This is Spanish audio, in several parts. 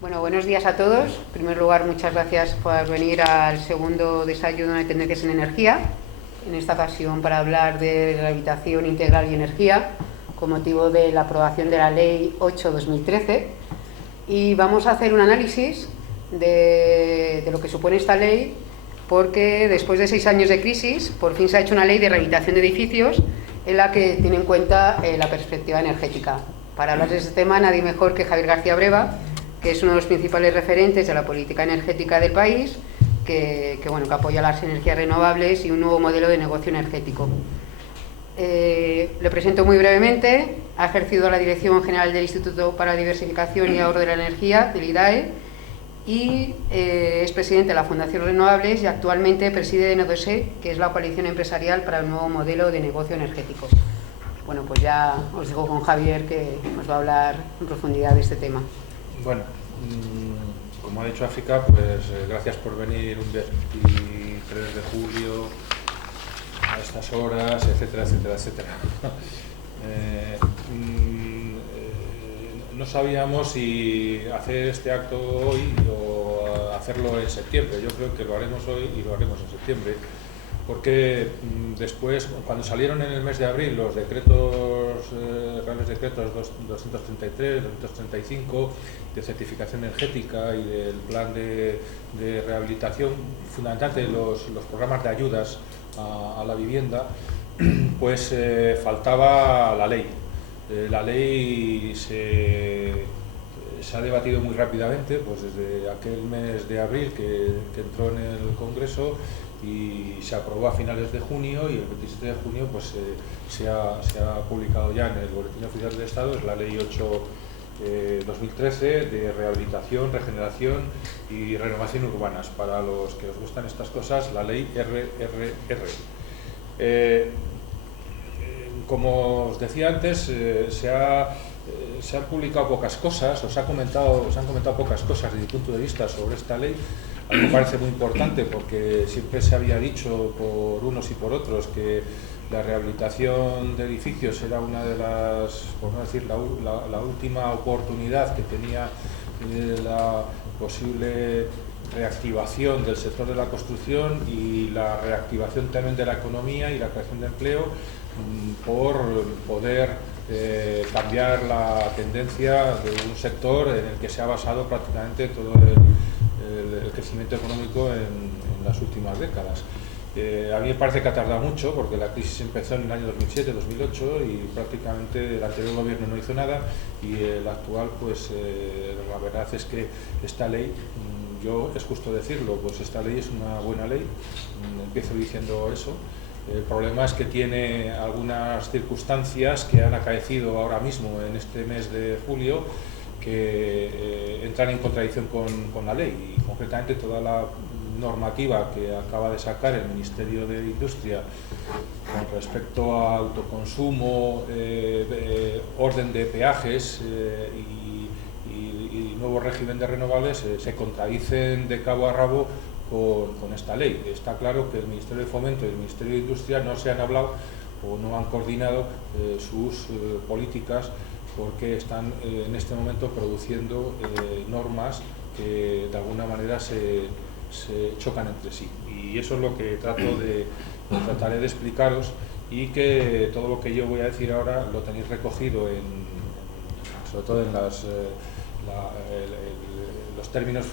Bueno, buenos días a todos. En primer lugar, muchas gracias por venir al segundo desayuno de tendencias en energía, en esta ocasión para hablar de rehabilitación integral y energía, con motivo de la aprobación de la Ley 8/2013. Y vamos a hacer un análisis de lo que supone esta ley, porque después de 6 años de crisis, por fin se ha hecho una ley de rehabilitación de edificios en la que tiene en cuenta la perspectiva energética. Para hablar de este tema, nadie mejor que Javier García Breva, que es uno de los principales referentes de la política energética del país, que apoya las energías renovables y un nuevo modelo de negocio energético. Le presento muy brevemente. Ha ejercido la Dirección General del Instituto para la Diversificación y Ahorro de la Energía, del IDAE, y es presidente de la Fundación Renovables y actualmente preside N2E, que es la coalición empresarial para el nuevo modelo de negocio energético. Bueno, pues ya os dejo con Javier, que nos va a hablar en profundidad de este tema. Bueno, como ha dicho África, pues gracias por venir un 23 de julio a estas horas, etcétera, etcétera, etcétera. No sabíamos si hacer este acto hoy o hacerlo en septiembre. Yo creo que lo haremos hoy y lo haremos en septiembre, porque después, cuando salieron en el mes de abril los decretos, reales decretos 233, 235 de certificación energética y del plan de rehabilitación, fundamentalmente los programas de ayudas a la vivienda, pues faltaba la ley. La ley se ha debatido muy rápidamente, pues desde aquel mes de abril que entró en el Congreso y se aprobó a finales de junio, y el 27 de junio pues se ha publicado ya en el Boletín Oficial del Estado. Es la Ley 8/2013 de rehabilitación, regeneración y renovación urbanas. Para los que os gustan estas cosas, la Ley RRR. Como os decía antes, se han publicado pocas cosas, se han comentado pocas cosas desde mi punto de vista sobre esta ley. A mí me parece muy importante, porque siempre se había dicho por unos y por otros que la rehabilitación de edificios era una de las, por no decir la última oportunidad que tenía la posible reactivación del sector de la construcción y la reactivación también de la economía y la creación de empleo, por poder cambiar la tendencia de un sector en el que se ha basado prácticamente todo el crecimiento económico en las últimas décadas. A mí me parece que ha tardado mucho, porque la crisis empezó en el año 2007-2008 y prácticamente el anterior gobierno no hizo nada, y el actual, pues la verdad es que esta ley, yo es justo decirlo, pues esta ley es una buena ley. Empiezo diciendo eso. El problema es que tiene algunas circunstancias que han acaecido ahora mismo en este mes de julio que entran en contradicción con la ley, y concretamente toda la normativa que acaba de sacar el Ministerio de Industria con respecto a autoconsumo, orden de peajes y nuevo régimen de renovables se contradicen de cabo a rabo con esta ley. Está claro que el Ministerio de Fomento y el Ministerio de Industria no se han hablado o no han coordinado sus políticas, porque están en este momento produciendo normas que de alguna manera se chocan entre sí. Y eso es lo que trataré de explicaros, y que todo lo que yo voy a decir ahora lo tenéis recogido sobre todo en los términos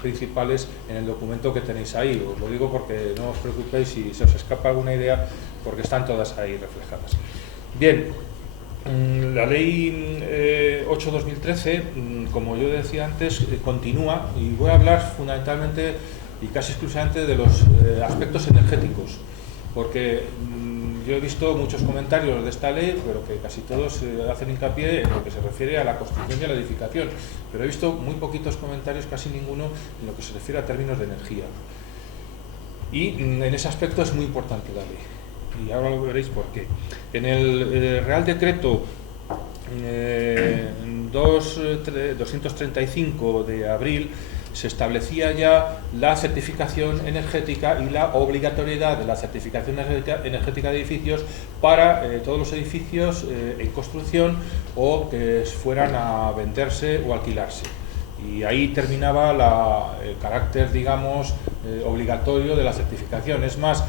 principales en el documento que tenéis ahí. Os lo digo porque no os preocupéis si se os escapa alguna idea, porque están todas ahí reflejadas. Bien, la ley 8/2013, como yo decía antes, continúa, y voy a hablar fundamentalmente y casi exclusivamente de los aspectos energéticos, porque yo he visto muchos comentarios de esta ley, pero que casi todos hacen hincapié en lo que se refiere a la construcción y a la edificación, pero he visto muy poquitos comentarios, casi ninguno, en lo que se refiere a términos de energía. Y en ese aspecto es muy importante la ley, y ahora lo veréis por qué. En el Real Decreto 235 de abril se establecía ya la certificación energética y la obligatoriedad de la certificación energética de edificios para todos los edificios en construcción o que fueran a venderse o alquilarse. Y ahí terminaba el carácter, digamos, obligatorio de la certificación. Es más,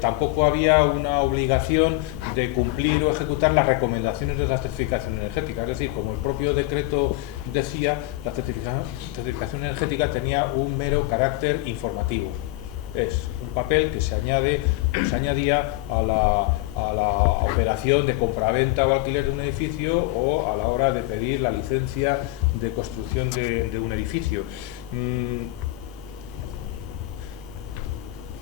tampoco había una obligación de cumplir o ejecutar las recomendaciones de la certificación energética. Es decir, como el propio decreto decía, la certificación energética tenía un mero carácter informativo. Es un papel que se añadía a la operación de compraventa o alquiler de un edificio o a la hora de pedir la licencia de construcción de un edificio.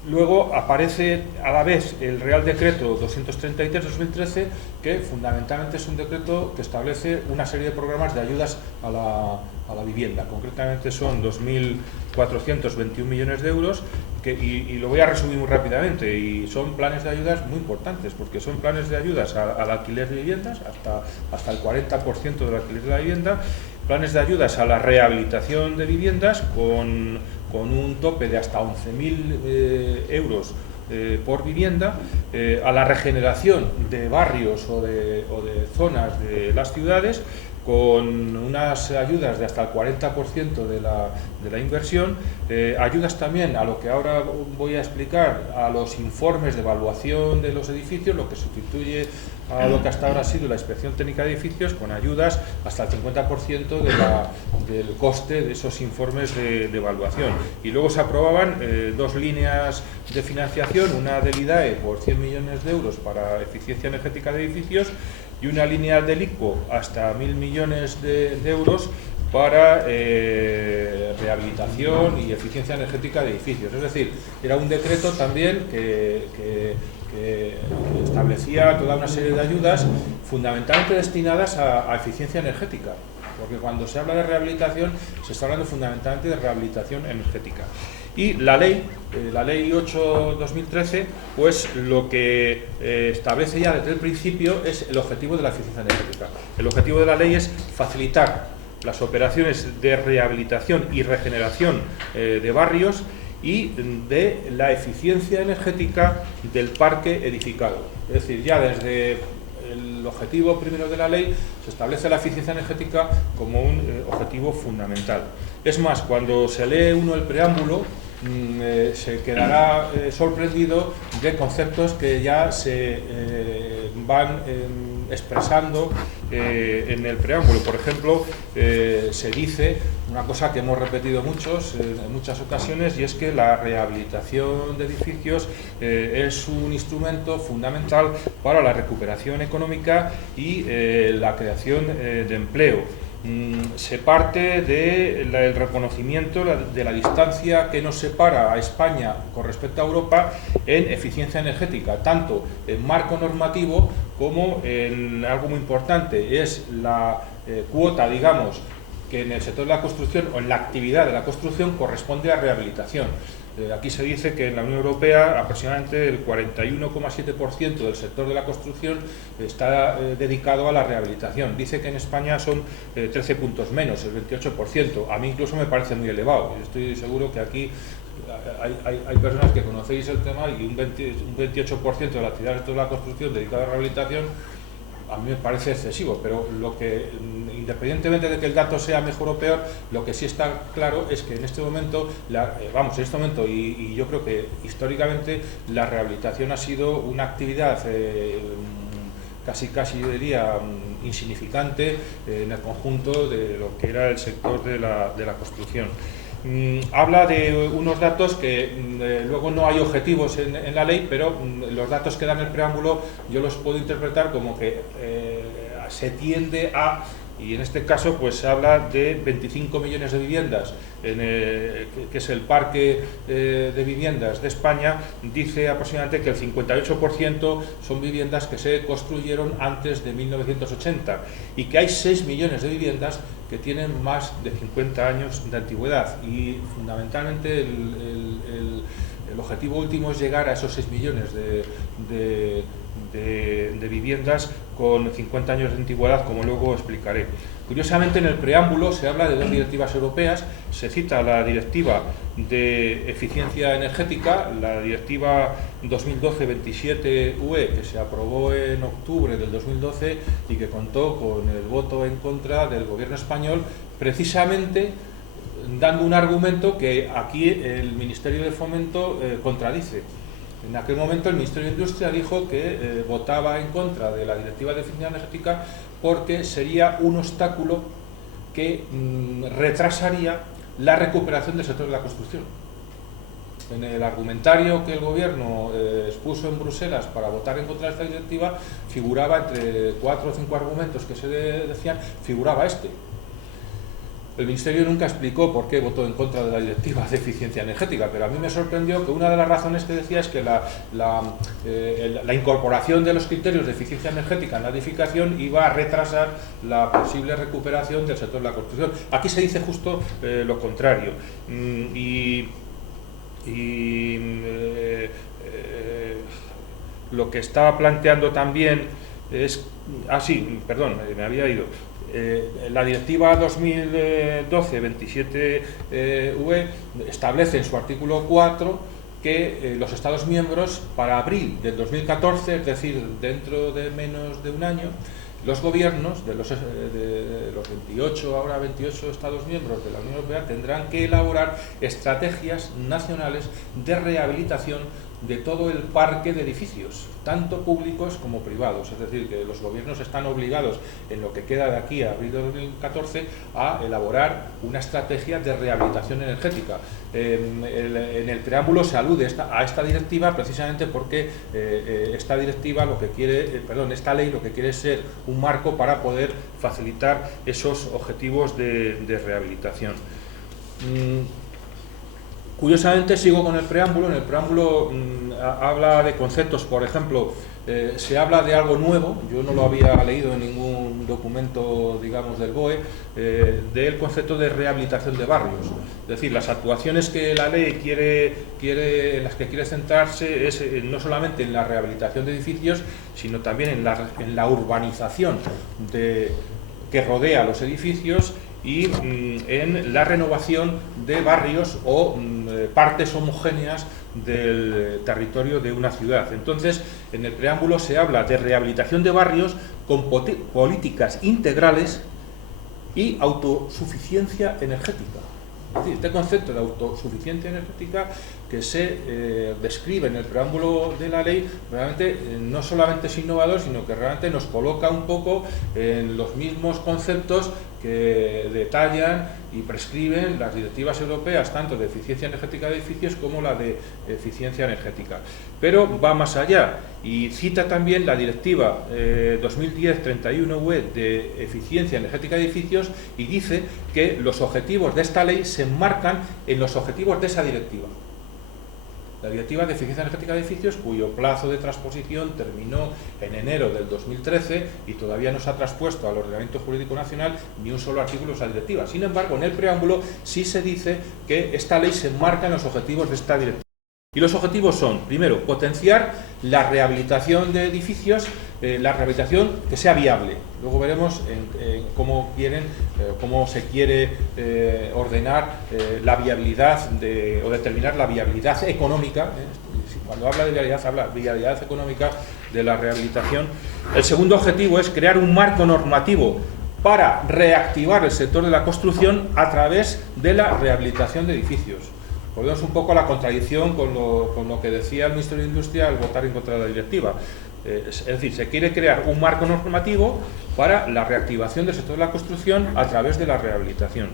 Luego aparece a la vez el Real Decreto 233/2013, que fundamentalmente es un decreto que establece una serie de programas de ayudas a la vivienda. Concretamente son 2.421 millones de euros, y lo voy a resumir muy rápidamente, y son planes de ayudas muy importantes, porque son planes de ayudas al alquiler de viviendas, hasta el 40% del alquiler de la vivienda, planes de ayudas a la rehabilitación de viviendas con un tope de hasta 11.000 euros por vivienda, a la regeneración de barrios o de zonas de las ciudades, con unas ayudas de hasta el 40% de la inversión, ayudas también a lo que ahora voy a explicar, a los informes de evaluación de los edificios, lo que sustituye a lo que hasta ahora ha sido la inspección técnica de edificios, con ayudas hasta el 50% del coste de esos informes de evaluación. Y luego se aprobaban dos líneas de financiación, una del IDAE por 100 millones de euros para eficiencia energética de edificios, y una línea del ICO hasta 1.000 millones de euros para rehabilitación y eficiencia energética de edificios. Es decir, era un decreto también que establecía toda una serie de ayudas fundamentalmente destinadas a eficiencia energética, porque cuando se habla de rehabilitación se está hablando fundamentalmente de rehabilitación energética. Y la ley 8/2013, pues lo que establece ya desde el principio es el objetivo de la eficiencia energética. El objetivo de la ley es facilitar las operaciones de rehabilitación y regeneración de barrios y de la eficiencia energética del parque edificado. Es decir, ya desde el objetivo primero de la ley se establece la eficiencia energética como un objetivo fundamental. Es más, cuando se lee uno el preámbulo, se quedará sorprendido de conceptos que ya se van expresando en el preámbulo. Por ejemplo, se dice una cosa que hemos repetido en muchas ocasiones, y es que la rehabilitación de edificios es un instrumento fundamental para la recuperación económica y la creación de empleo. Se parte del reconocimiento de la distancia que nos separa a España con respecto a Europa en eficiencia energética, tanto en marco normativo como en algo muy importante, es la cuota, digamos, que en el sector de la construcción o en la actividad de la construcción corresponde a rehabilitación. Aquí se dice que en la Unión Europea aproximadamente el 41,7% del sector de la construcción está dedicado a la rehabilitación. Dice que en España son 13 puntos menos, el 28%. A mí incluso me parece muy elevado. Estoy seguro que aquí hay personas que conocéis el tema, y un 28% de la actividad de la construcción dedicada a la rehabilitación a mí me parece excesivo, pero independientemente de que el dato sea mejor o peor, lo que sí está claro es que en este momento, y yo creo que históricamente, la rehabilitación ha sido una actividad casi yo diría insignificante en el conjunto de lo que era el sector de la construcción. Habla de unos datos que luego no hay objetivos en la ley, pero los datos que dan el preámbulo yo los puedo interpretar como que se tiende a, y en este caso pues se habla de 25 millones de viviendas, que es el parque de viviendas de España. Dice aproximadamente que el 58% son viviendas que se construyeron antes de 1980 y que hay 6 millones de viviendas que tienen más de 50 años de antigüedad, y fundamentalmente el objetivo último es llegar a esos 6 millones de viviendas con 50 años de antigüedad, como luego explicaré. Curiosamente, en el preámbulo se habla de dos directivas europeas. Se cita la Directiva de Eficiencia Energética, la Directiva 2012-27/UE, que se aprobó en octubre del 2012 y que contó con el voto en contra del gobierno español, precisamente dando un argumento que aquí el Ministerio de Fomento contradice. En aquel momento el Ministerio de Industria dijo que votaba en contra de la Directiva de Eficiencia Energética porque sería un obstáculo que retrasaría la recuperación del sector de la construcción. En el argumentario que el Gobierno expuso en Bruselas para votar en contra de esta directiva, figuraba, entre 4 o 5 argumentos que se decían, figuraba este. El Ministerio nunca explicó por qué votó en contra de la directiva de eficiencia energética, pero a mí me sorprendió que una de las razones que decía es que la incorporación de los criterios de eficiencia energética en la edificación iba a retrasar la posible recuperación del sector de la construcción. Aquí se dice justo lo contrario. Lo que estaba planteando también es... me había ido. La directiva 2012-27-UE establece en su artículo 4 que los Estados miembros, para abril del 2014, es decir, dentro de menos de un año, los gobiernos de los 28 Estados miembros de la Unión Europea tendrán que elaborar estrategias nacionales de rehabilitación de todo el parque de edificios, tanto públicos como privados. Es decir, que los gobiernos están obligados, en lo que queda de aquí a abril de 2014, a elaborar una estrategia de rehabilitación energética. En el preámbulo se alude a esta directiva precisamente porque esta ley lo que quiere es ser un marco para poder facilitar esos objetivos de rehabilitación. Curiosamente, sigo con el preámbulo. En el preámbulo habla de conceptos, por ejemplo, se habla de algo nuevo, yo no lo había leído en ningún documento, digamos, del BOE, del concepto de rehabilitación de barrios. Es decir, las actuaciones que la ley en las que quiere centrarse es no solamente en la rehabilitación de edificios, sino también en la urbanización que rodea los edificios y en la renovación de barrios o partes homogéneas del territorio de una ciudad. Entonces, en el preámbulo se habla de rehabilitación de barrios con políticas integrales y autosuficiencia energética. Es decir, este concepto de autosuficiencia energética que se describe en el preámbulo de la ley, realmente no solamente es innovador, sino que realmente nos coloca un poco en los mismos conceptos que detallan y prescriben las directivas europeas, tanto de eficiencia energética de edificios como la de eficiencia energética. Pero va más allá y cita también la directiva 2010-31-UE de eficiencia energética de edificios y dice que los objetivos de esta ley se enmarcan en los objetivos de esa directiva. La Directiva de Eficiencia Energética de Edificios, cuyo plazo de transposición terminó en enero del 2013 y todavía no se ha traspuesto al ordenamiento jurídico nacional ni un solo artículo de esa directiva. Sin embargo, en el preámbulo sí se dice que esta ley se enmarca en los objetivos de esta directiva. Y los objetivos son, primero, potenciar la rehabilitación de edificios, la rehabilitación que sea viable. Luego veremos cómo se quiere ordenar la viabilidad o determinar la viabilidad económica. Cuando habla de viabilidad económica de la rehabilitación. El segundo objetivo es crear un marco normativo para reactivar el sector de la construcción a través de la rehabilitación de edificios. Volvemos un poco a la contradicción con lo que decía el Ministerio de Industria al votar en contra de la directiva. Es decir, se quiere crear un marco normativo para la reactivación del sector de la construcción a través de la rehabilitación.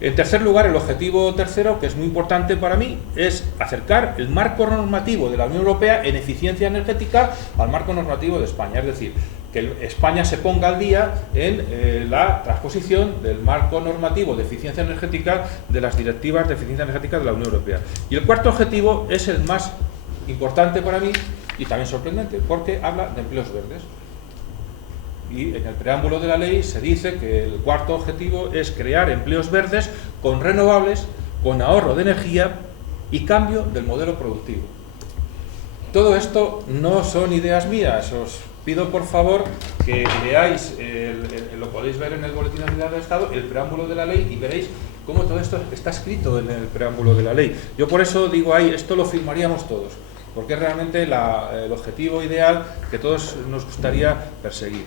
En tercer lugar, el objetivo tercero, que es muy importante para mí, es acercar el marco normativo de la Unión Europea en eficiencia energética al marco normativo de España. Es decir, que España se ponga al día en la transposición del marco normativo de eficiencia energética de las directivas de eficiencia energética de la Unión Europea. Y el cuarto objetivo es el más importante para mí y también sorprendente, porque habla de empleos verdes. Y en el preámbulo de la ley se dice que el cuarto objetivo es crear empleos verdes con renovables, con ahorro de energía y cambio del modelo productivo. Todo esto no son ideas mías. Os pido por favor que leáis, lo podéis ver en el Boletín Oficial del Estado, el preámbulo de la ley y veréis cómo todo esto está escrito en el preámbulo de la ley. Yo por eso digo ahí, esto lo firmaríamos todos, porque es realmente el objetivo ideal que todos nos gustaría perseguir.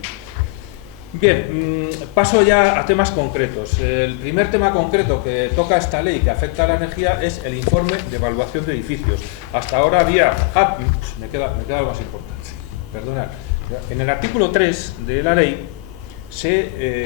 Bien, paso ya a temas concretos. El primer tema concreto que toca esta ley que afecta a la energía es el informe de evaluación de edificios. Hasta ahora había... me queda algo más importante. Perdonad. En el artículo 3 de la ley se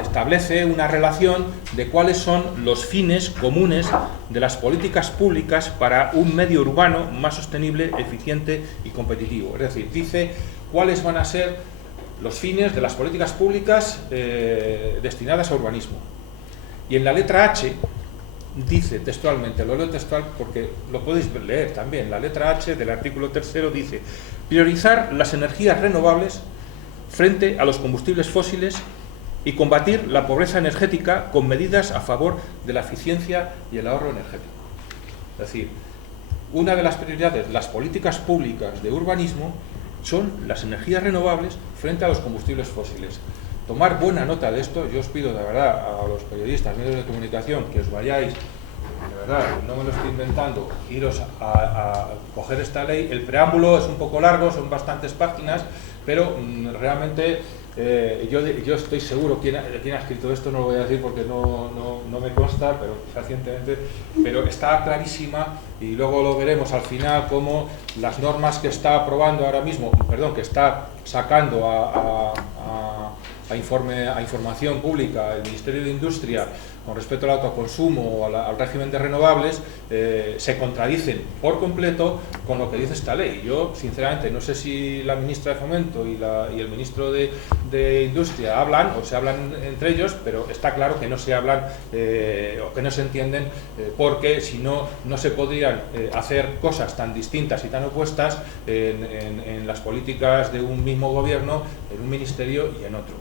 establece una relación de cuáles son los fines comunes de las políticas públicas para un medio urbano más sostenible, eficiente y competitivo. Es decir, dice cuáles van a ser los fines de las políticas públicas destinadas a urbanismo. Y en la letra H dice textualmente, lo leo textual porque lo podéis leer también, la letra H del artículo 3 dice: priorizar las energías renovables frente a los combustibles fósiles y combatir la pobreza energética con medidas a favor de la eficiencia y el ahorro energético. Es decir, una de las prioridades de las políticas públicas de urbanismo son las energías renovables frente a los combustibles fósiles. Tomar buena nota de esto. Yo os pido de verdad a los periodistas, medios de comunicación, que os vayáis, de verdad, no me lo estoy inventando, iros a coger esta ley. El preámbulo es un poco largo, son bastantes páginas, pero realmente yo estoy seguro quién ha escrito esto, no lo voy a decir porque no me consta, pero recientemente, pero está clarísima, y luego lo veremos al final, cómo las normas que está aprobando ahora mismo, que está sacando a información pública el Ministerio de Industria con respecto al autoconsumo o al régimen de renovables, se contradicen por completo con lo que dice esta ley. Yo, sinceramente, no sé si la ministra de Fomento y el ministro de Industria hablan o se hablan entre ellos, pero está claro que no se hablan o que no se entienden, porque si no, no se podrían hacer cosas tan distintas y tan opuestas en las políticas de un mismo gobierno, en un ministerio y en otro.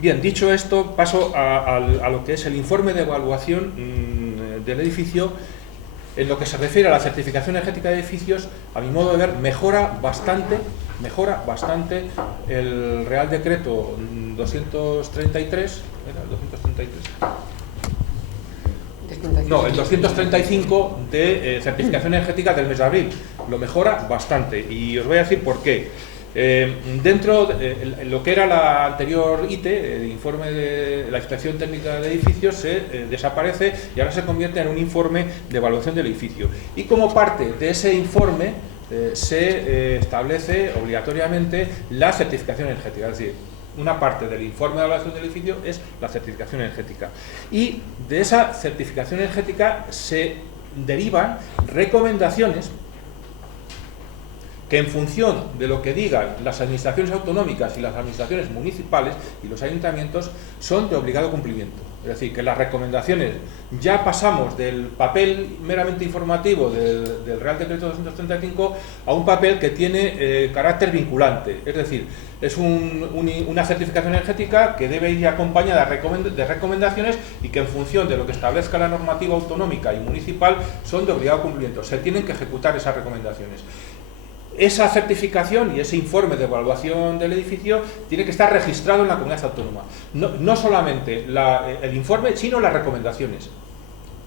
Bien, dicho esto, paso a lo que es el informe de evaluación del edificio. En lo que se refiere a la certificación energética de edificios, a mi modo de ver, mejora bastante el Real Decreto 233, ¿era el 233? No, el 235 de certificación energética del mes de abril. Lo mejora bastante, y os voy a decir por qué. Dentro de lo que era la anterior ITE, el informe de la inspección técnica de edificios, se desaparece y ahora se convierte en un informe de evaluación del edificio. Y como parte de ese informe se establece obligatoriamente la certificación energética, es decir, una parte del informe de evaluación del edificio es la certificación energética. Y de esa certificación energética se derivan recomendaciones que, en función de lo que digan las administraciones autonómicas y las administraciones municipales y los ayuntamientos, son de obligado cumplimiento. Es decir, que las recomendaciones, ya pasamos del papel meramente informativo del Real Decreto 235 a un papel que tiene carácter vinculante. Es decir, es una certificación energética que debe ir acompañada de recomendaciones y que, en función de lo que establezca la normativa autonómica y municipal, son de obligado cumplimiento. Se tienen que ejecutar esas recomendaciones. Esa certificación y ese informe de evaluación del edificio tiene que estar registrado en la comunidad autónoma. No solamente el informe, sino las recomendaciones,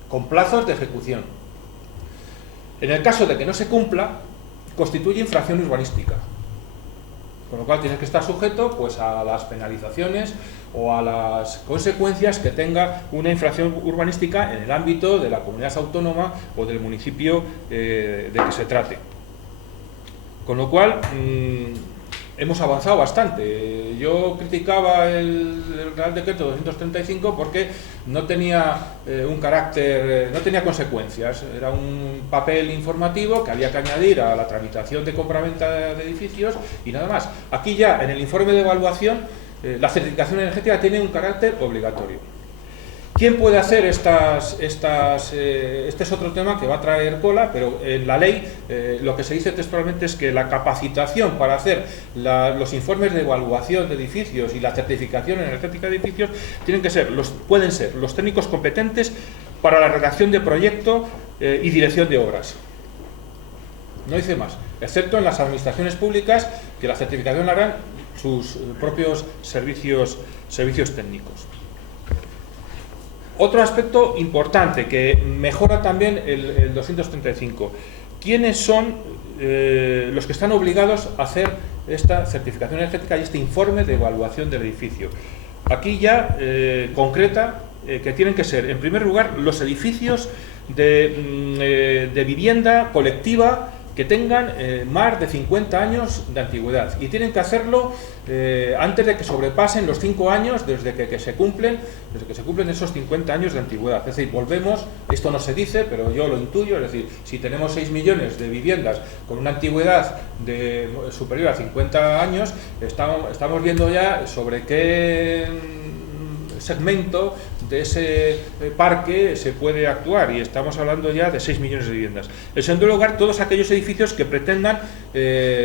con plazos de ejecución. En el caso de que no se cumpla, constituye infracción urbanística, con lo cual tiene que estar sujeto, pues, a las penalizaciones o a las consecuencias que tenga una infracción urbanística en el ámbito de la comunidad autónoma o del municipio de que se trate. Con lo cual, hemos avanzado bastante. Yo criticaba el Real Decreto 235 porque no tenía un carácter, no tenía consecuencias. Era un papel informativo que había que añadir a la tramitación de compraventa de edificios y nada más. Aquí ya, en el informe de evaluación, la certificación energética tiene un carácter obligatorio. ¿Quién puede hacer este es otro tema que va a traer cola, pero en la ley lo que se dice textualmente es que la capacitación para hacer los informes de evaluación de edificios y la certificación energética de edificios pueden ser los técnicos competentes para la redacción de proyecto y dirección de obras. No dice más, excepto en las administraciones públicas, que la certificación la harán sus propios servicios técnicos. Otro aspecto importante que mejora también el 235. ¿Quiénes son los que están obligados a hacer esta certificación energética y este informe de evaluación del edificio. Aquí ya concreta que tienen que ser, en primer lugar, los edificios de vivienda colectiva que tengan más de 50 años de antigüedad, y tienen que hacerlo antes de que sobrepasen los 5 años desde que se cumplen esos 50 años de antigüedad. Es decir, volvemos, esto no se dice, pero yo lo intuyo, es decir, si tenemos 6 millones de viviendas con una antigüedad superior a 50 años, estamos viendo ya sobre qué segmento de ese parque se puede actuar, y estamos hablando ya de 6 millones de viviendas. En segundo lugar, todos aquellos edificios que pretendan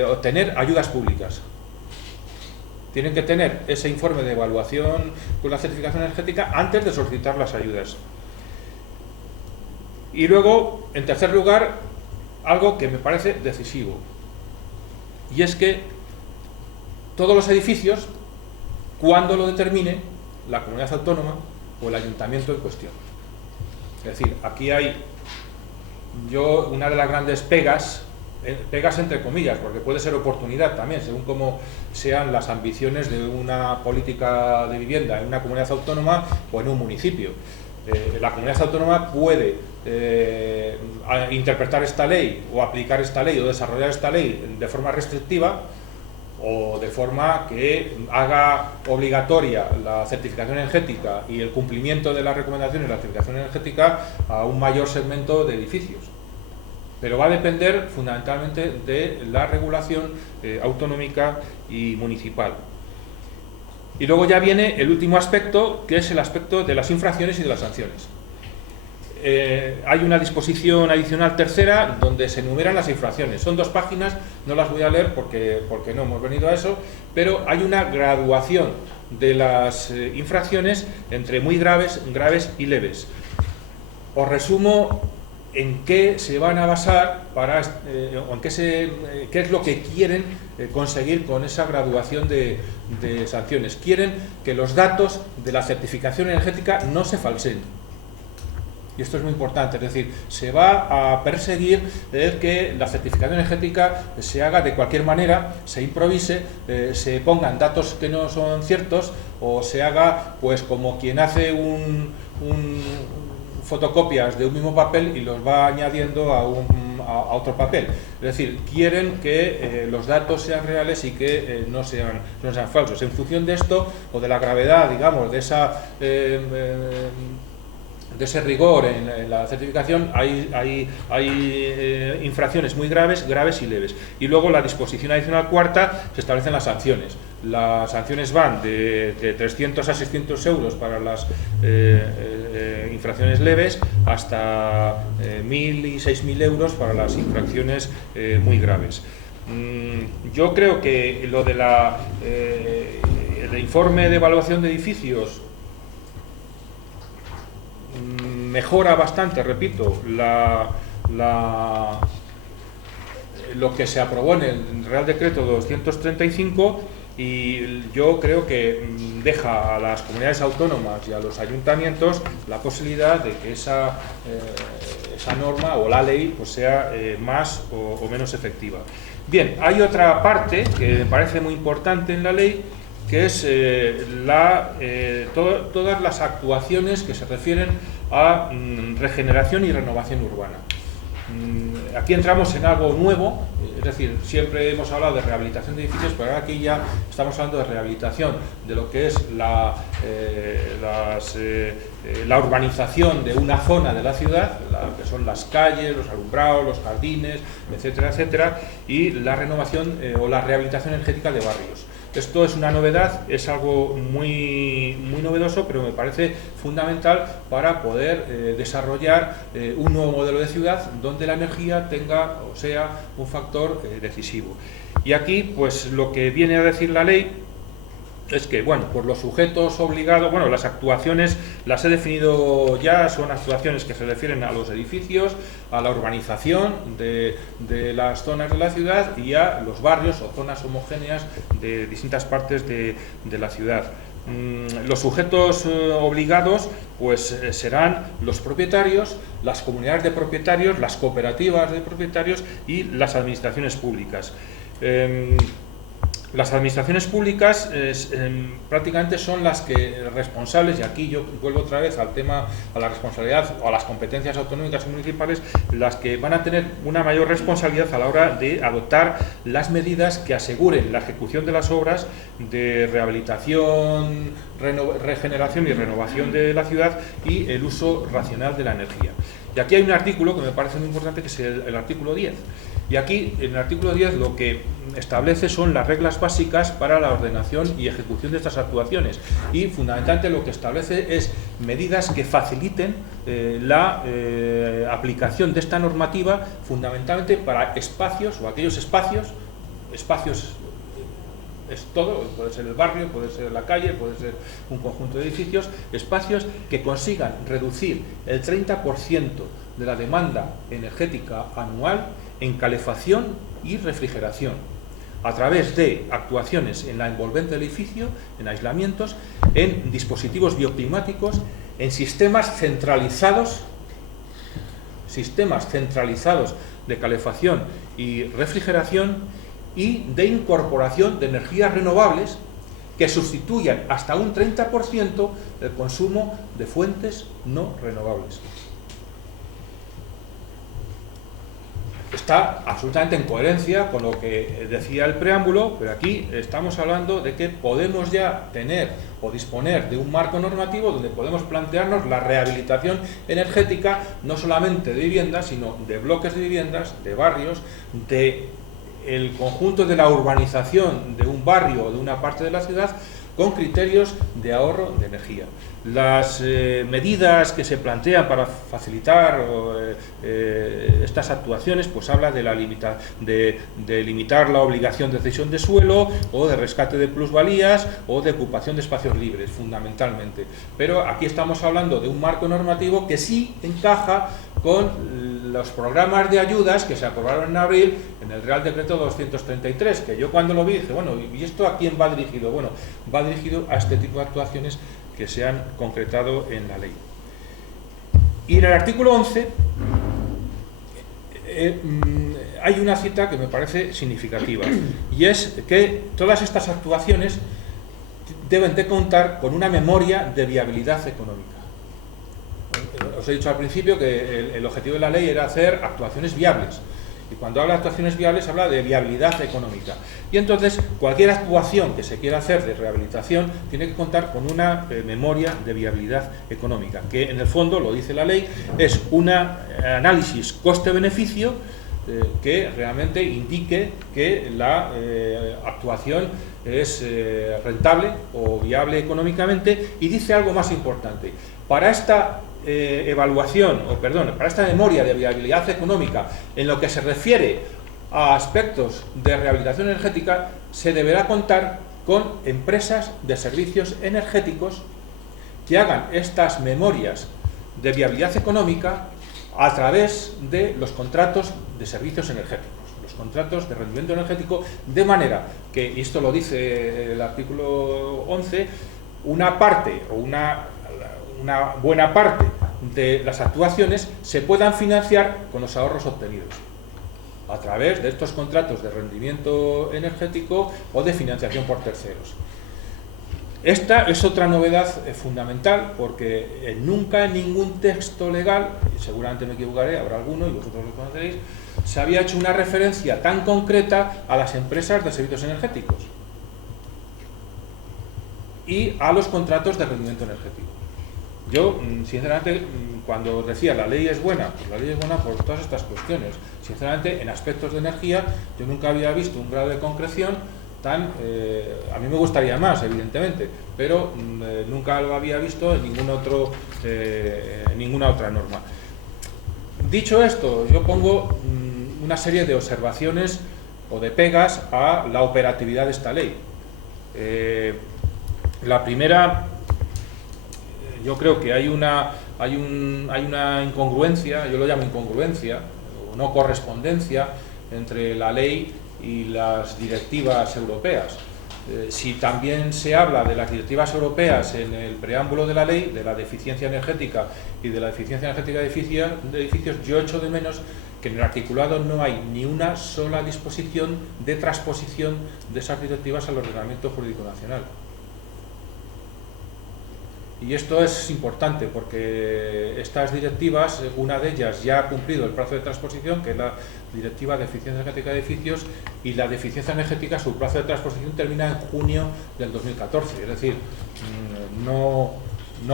obtener ayudas públicas. Tienen que tener ese informe de evaluación con la certificación energética antes de solicitar las ayudas. Y luego, en tercer lugar, algo que me parece decisivo, y es que todos los edificios, cuando lo determine la comunidad autónoma o el ayuntamiento en cuestión. Es decir, aquí hay una de las grandes pegas entre comillas, porque puede ser oportunidad también, según cómo sean las ambiciones de una política de vivienda en una comunidad autónoma o en un municipio. La comunidad autónoma puede interpretar esta ley o aplicar esta ley o desarrollar esta ley de forma restrictiva, o de forma que haga obligatoria la certificación energética y el cumplimiento de las recomendaciones de la certificación energética a un mayor segmento de edificios. Pero va a depender fundamentalmente de la regulación autonómica y municipal. Y luego ya viene el último aspecto, que es el aspecto de las infracciones y de las sanciones. Hay una disposición adicional tercera donde se enumeran las infracciones. Son 2 páginas, no las voy a leer porque no hemos venido a eso, pero hay una graduación de las infracciones entre muy graves, graves y leves. Os resumo en qué se van a basar o en qué es lo que quieren conseguir con esa graduación de sanciones. Quieren que los datos de la certificación energética no se falseen. Y esto es muy importante, es decir, se va a perseguir que la certificación energética se haga de cualquier manera, se improvise, se pongan datos que no son ciertos, o se haga pues como quien hace fotocopias de un mismo papel y los va añadiendo a otro papel. Es decir, quieren que los datos sean reales y que no sean falsos. En función de esto, o de la gravedad, digamos, de ese rigor en la certificación, hay infracciones muy graves, graves y leves. Y luego la disposición adicional cuarta, se establecen las sanciones. Las sanciones van de 300 a 600 euros para las infracciones leves, hasta 1.000 y 6.000 euros para las infracciones muy graves. Yo creo que lo de el informe de evaluación de edificios mejora bastante, repito, lo que se aprobó en el Real Decreto 235, y yo creo que deja a las comunidades autónomas y a los ayuntamientos la posibilidad de que esa norma o la ley pues sea más o menos efectiva. Bien, hay otra parte que me parece muy importante en la ley, que es todas las actuaciones que se refieren a regeneración y renovación urbana. Aquí entramos en algo nuevo, es decir, siempre hemos hablado de rehabilitación de edificios, pero ahora aquí ya estamos hablando de rehabilitación de lo que es la urbanización de una zona de la ciudad, que son las calles, los alumbrados, los jardines, etcétera, etcétera, y la renovación o la rehabilitación energética de barrios. Esto es una novedad, es algo muy novedoso, pero me parece fundamental para poder desarrollar un nuevo modelo de ciudad donde la energía tenga o sea un factor decisivo. Y aquí, pues lo que viene a decir la ley es que, bueno, por los sujetos obligados, bueno, las actuaciones las he definido ya, son actuaciones que se refieren a los edificios, a la urbanización de las zonas de la ciudad y a los barrios o zonas homogéneas de distintas partes de la ciudad. Los sujetos obligados pues serán los propietarios, las comunidades de propietarios, las cooperativas de propietarios y las administraciones públicas. Las administraciones públicas prácticamente son las que responsables, y aquí yo vuelvo otra vez al tema, a la responsabilidad o a las competencias autonómicas y municipales, las que van a tener una mayor responsabilidad a la hora de adoptar las medidas que aseguren la ejecución de las obras de rehabilitación, regeneración y renovación de la ciudad y el uso racional de la energía. Y aquí hay un artículo que me parece muy importante, que es el artículo 10. Y aquí, en el artículo 10, lo que establece son las reglas básicas para la ordenación y ejecución de estas actuaciones. Y, fundamentalmente, lo que establece es medidas que faciliten la aplicación de esta normativa, fundamentalmente para espacios, o aquellos espacios es todo, puede ser el barrio, puede ser la calle, puede ser un conjunto de edificios, espacios que consigan reducir el 30% de la demanda energética anual en calefacción y refrigeración, a través de actuaciones en la envolvente del edificio, en aislamientos, en dispositivos bioclimáticos, en sistemas centralizados de calefacción y refrigeración, y de incorporación de energías renovables que sustituyan hasta un 30% el consumo de fuentes no renovables. Está absolutamente en coherencia con lo que decía el preámbulo, pero aquí estamos hablando de que podemos ya tener o disponer de un marco normativo donde podemos plantearnos la rehabilitación energética no solamente de viviendas, sino de bloques de viviendas, de barrios, de el conjunto de la urbanización de un barrio o de una parte de la ciudad, con criterios de ahorro de energía. Las medidas que se plantean para facilitar estas actuaciones, pues habla de limitar la obligación de cesión de suelo, o de rescate de plusvalías, o de ocupación de espacios libres, fundamentalmente. Pero aquí estamos hablando de un marco normativo que sí encaja con los programas de ayudas que se aprobaron en abril en el Real Decreto 233, que yo cuando lo vi dije, bueno, ¿y esto a quién va dirigido? Bueno, va dirigido a este tipo de actuaciones que se han concretado en la ley. Y en el artículo 11 hay una cita que me parece significativa, y es que todas estas actuaciones deben de contar con una memoria de viabilidad económica. Os he dicho al principio que el objetivo de la ley era hacer actuaciones viables, y cuando habla de actuaciones viables habla de viabilidad económica, y entonces cualquier actuación que se quiera hacer de rehabilitación tiene que contar con una memoria de viabilidad económica, que en el fondo, lo dice la ley, es un análisis coste-beneficio que realmente indique que la actuación es rentable o viable económicamente. Y dice algo más importante: para esta para esta memoria de viabilidad económica, en lo que se refiere a aspectos de rehabilitación energética, se deberá contar con empresas de servicios energéticos que hagan estas memorias de viabilidad económica a través de los contratos de servicios energéticos, los contratos de rendimiento energético, de manera que, y esto lo dice el artículo 11, una parte o una buena parte de las actuaciones se puedan financiar con los ahorros obtenidos a través de estos contratos de rendimiento energético o de financiación por terceros. Esta es otra novedad fundamental, porque nunca en ningún texto legal, y seguramente me equivocaré, habrá alguno y vosotros lo conoceréis, se había hecho una referencia tan concreta a las empresas de servicios energéticos y a los contratos de rendimiento energético. Yo, sinceramente, cuando decía la ley es buena, pues la ley es buena por todas estas cuestiones. Sinceramente, en aspectos de energía, yo nunca había visto un grado de concreción tan... a mí me gustaría más, evidentemente, pero nunca lo había visto en ninguna otra norma. Dicho esto, yo pongo una serie de observaciones o de pegas a la operatividad de esta ley. La primera... Yo creo que hay una incongruencia, yo lo llamo incongruencia, o no correspondencia, entre la ley y las directivas europeas. Si también se habla de las directivas europeas en el preámbulo de la ley, de la de eficiencia energética y de la eficiencia energética de edificios, yo echo de menos que en el articulado no hay ni una sola disposición de transposición de esas directivas al ordenamiento jurídico nacional. Y esto es importante porque estas directivas, una de ellas ya ha cumplido el plazo de transposición, que es la Directiva de Eficiencia Energética de Edificios, y la de eficiencia energética, su plazo de transposición termina en junio del 2014. Es decir, no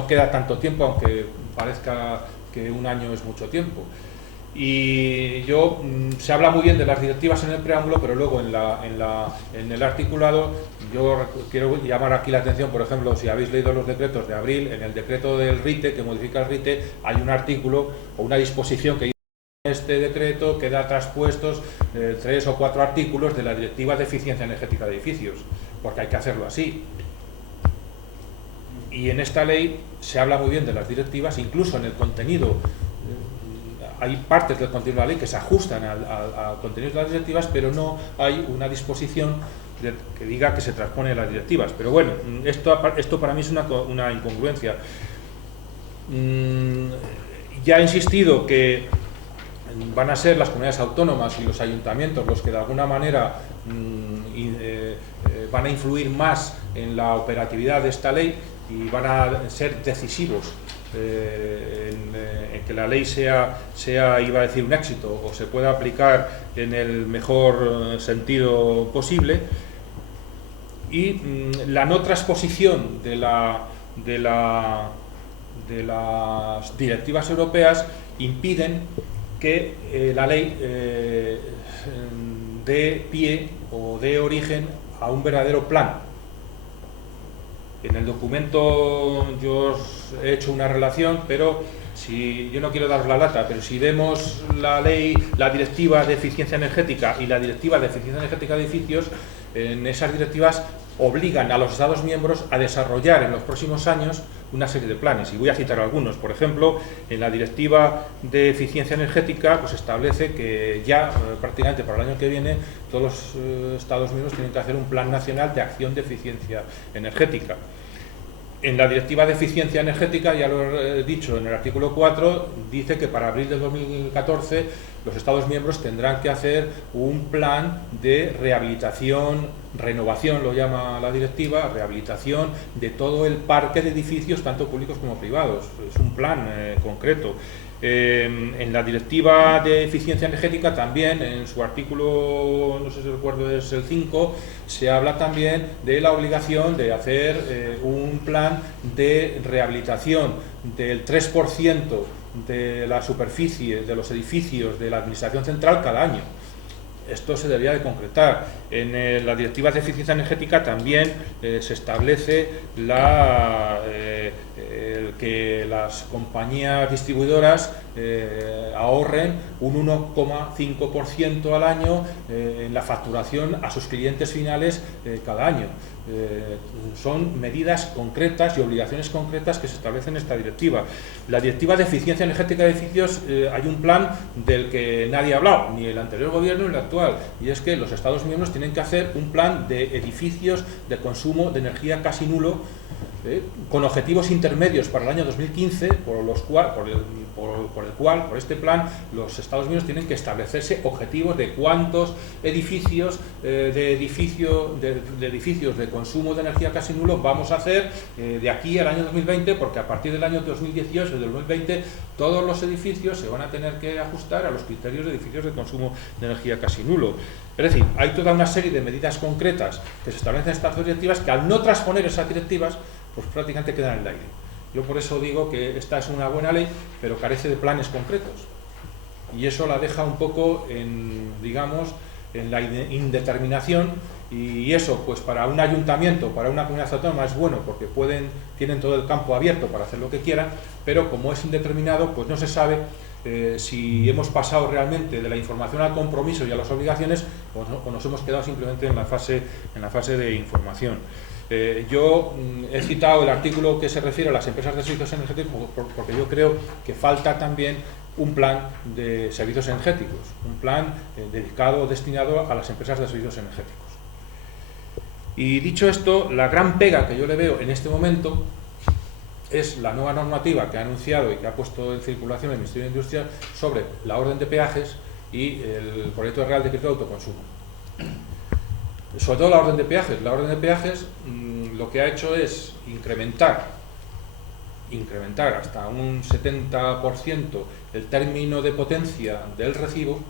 queda tanto tiempo, aunque parezca que un año es mucho tiempo. Y se habla muy bien de las directivas en el preámbulo, pero luego en el articulado yo quiero llamar aquí la atención. Por ejemplo, si habéis leído los decretos de abril, en el decreto del RITE, que modifica el RITE, hay un artículo o una disposición que dice que este decreto queda traspuestos 3 o 4 artículos de la Directiva de Eficiencia Energética de Edificios, porque hay que hacerlo así. Y en esta ley se habla muy bien de las directivas, incluso en el contenido. Hay partes del contenido de la ley que se ajustan al contenido de las directivas, pero no hay una disposición que diga que se transpone las directivas. Pero bueno, esto para mí es una incongruencia. Ya he insistido que van a ser las comunidades autónomas y los ayuntamientos los que de alguna manera van a influir más en la operatividad de esta ley y van a ser decisivos en que la ley sea, iba a decir, un éxito o se pueda aplicar en el mejor sentido posible. Y la no transposición de las directivas europeas impiden que la ley dé pie o dé origen a un verdadero plan. En el documento yo os he hecho una relación, pero yo no quiero daros la lata, pero si vemos la ley, la Directiva de Eficiencia Energética y la Directiva de Eficiencia Energética de Edificios, en esas directivas obligan a los Estados miembros a desarrollar en los próximos años una serie de planes, y voy a citar algunos. Por ejemplo, en la Directiva de Eficiencia Energética pues establece que ya prácticamente para el año que viene todos los Estados miembros tienen que hacer un plan nacional de acción de eficiencia energética. En la Directiva de Eficiencia Energética, ya lo he dicho en el artículo 4, dice que para abril de 2014 los Estados miembros tendrán que hacer un plan de rehabilitación, renovación, lo llama la directiva, rehabilitación de todo el parque de edificios, tanto públicos como privados. Es un plan concreto. En la Directiva de Eficiencia Energética también, en su artículo, no sé si recuerdo, es el 5, se habla también de la obligación de hacer un plan de rehabilitación del 3% de la superficie de los edificios de la Administración Central cada año. Esto se debería de concretar. En la Directiva de Eficiencia Energética también se establece que las compañías distribuidoras ahorren un 1,5% al año en la facturación a sus clientes finales cada año. Son medidas concretas y obligaciones concretas que se establecen en esta directiva. La Directiva de Eficiencia Energética de Edificios, hay un plan del que nadie ha hablado, ni el anterior gobierno ni el actual, y es que los Estados miembros tienen que hacer un plan de edificios de consumo de energía casi nulo, con objetivos intermedios para el año 2015, por este plan, los Estados miembros tienen que establecerse objetivos de cuántos edificios de edificios de consumo de energía casi nulo vamos a hacer de aquí al año 2020, porque a partir del año 2018 y del 2020 todos los edificios se van a tener que ajustar a los criterios de edificios de consumo de energía casi nulo. Es decir, hay toda una serie de medidas concretas que se establecen en estas directivas que, al no transponer esas directivas, pues prácticamente quedan en el aire. Yo por eso digo que esta es una buena ley, pero carece de planes concretos. Y eso la deja un poco en la indeterminación, y eso pues para un ayuntamiento, para una comunidad autónoma es bueno porque tienen todo el campo abierto para hacer lo que quieran, pero como es indeterminado, pues no se sabe si hemos pasado realmente de la información al compromiso y a las obligaciones, o nos hemos quedado simplemente en la fase de información. Yo he citado el artículo que se refiere a las empresas de servicios energéticos porque yo creo que falta también un plan de servicios energéticos, un plan destinado a las empresas de servicios energéticos. Y dicho esto, la gran pega que yo le veo en este momento es la nueva normativa que ha anunciado y que ha puesto en circulación el Ministerio de Industria sobre la orden de peajes, y el proyecto de Real Decreto de Autoconsumo. Sobre todo la orden de peajes. La orden de peajes lo que ha hecho es incrementar hasta un 70% el término de potencia del recibo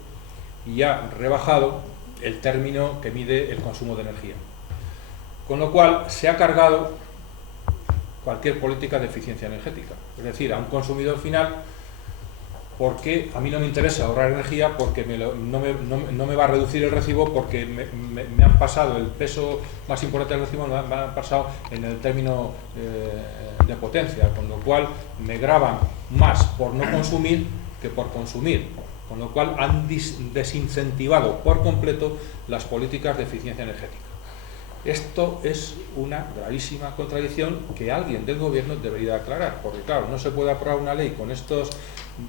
y ha rebajado el término que mide el consumo de energía. Con lo cual se ha cargado cualquier política de eficiencia energética. Es decir, a un consumidor final, porque a mí no me interesa ahorrar energía, porque no me va a reducir el recibo, porque me han pasado el peso más importante del recibo, me han pasado en el término de potencia, con lo cual me gravan más por no consumir que por consumir, con lo cual han desincentivado por completo las políticas de eficiencia energética. Esto es una gravísima contradicción que alguien del gobierno debería aclarar, porque claro, no se puede aprobar una ley con estos,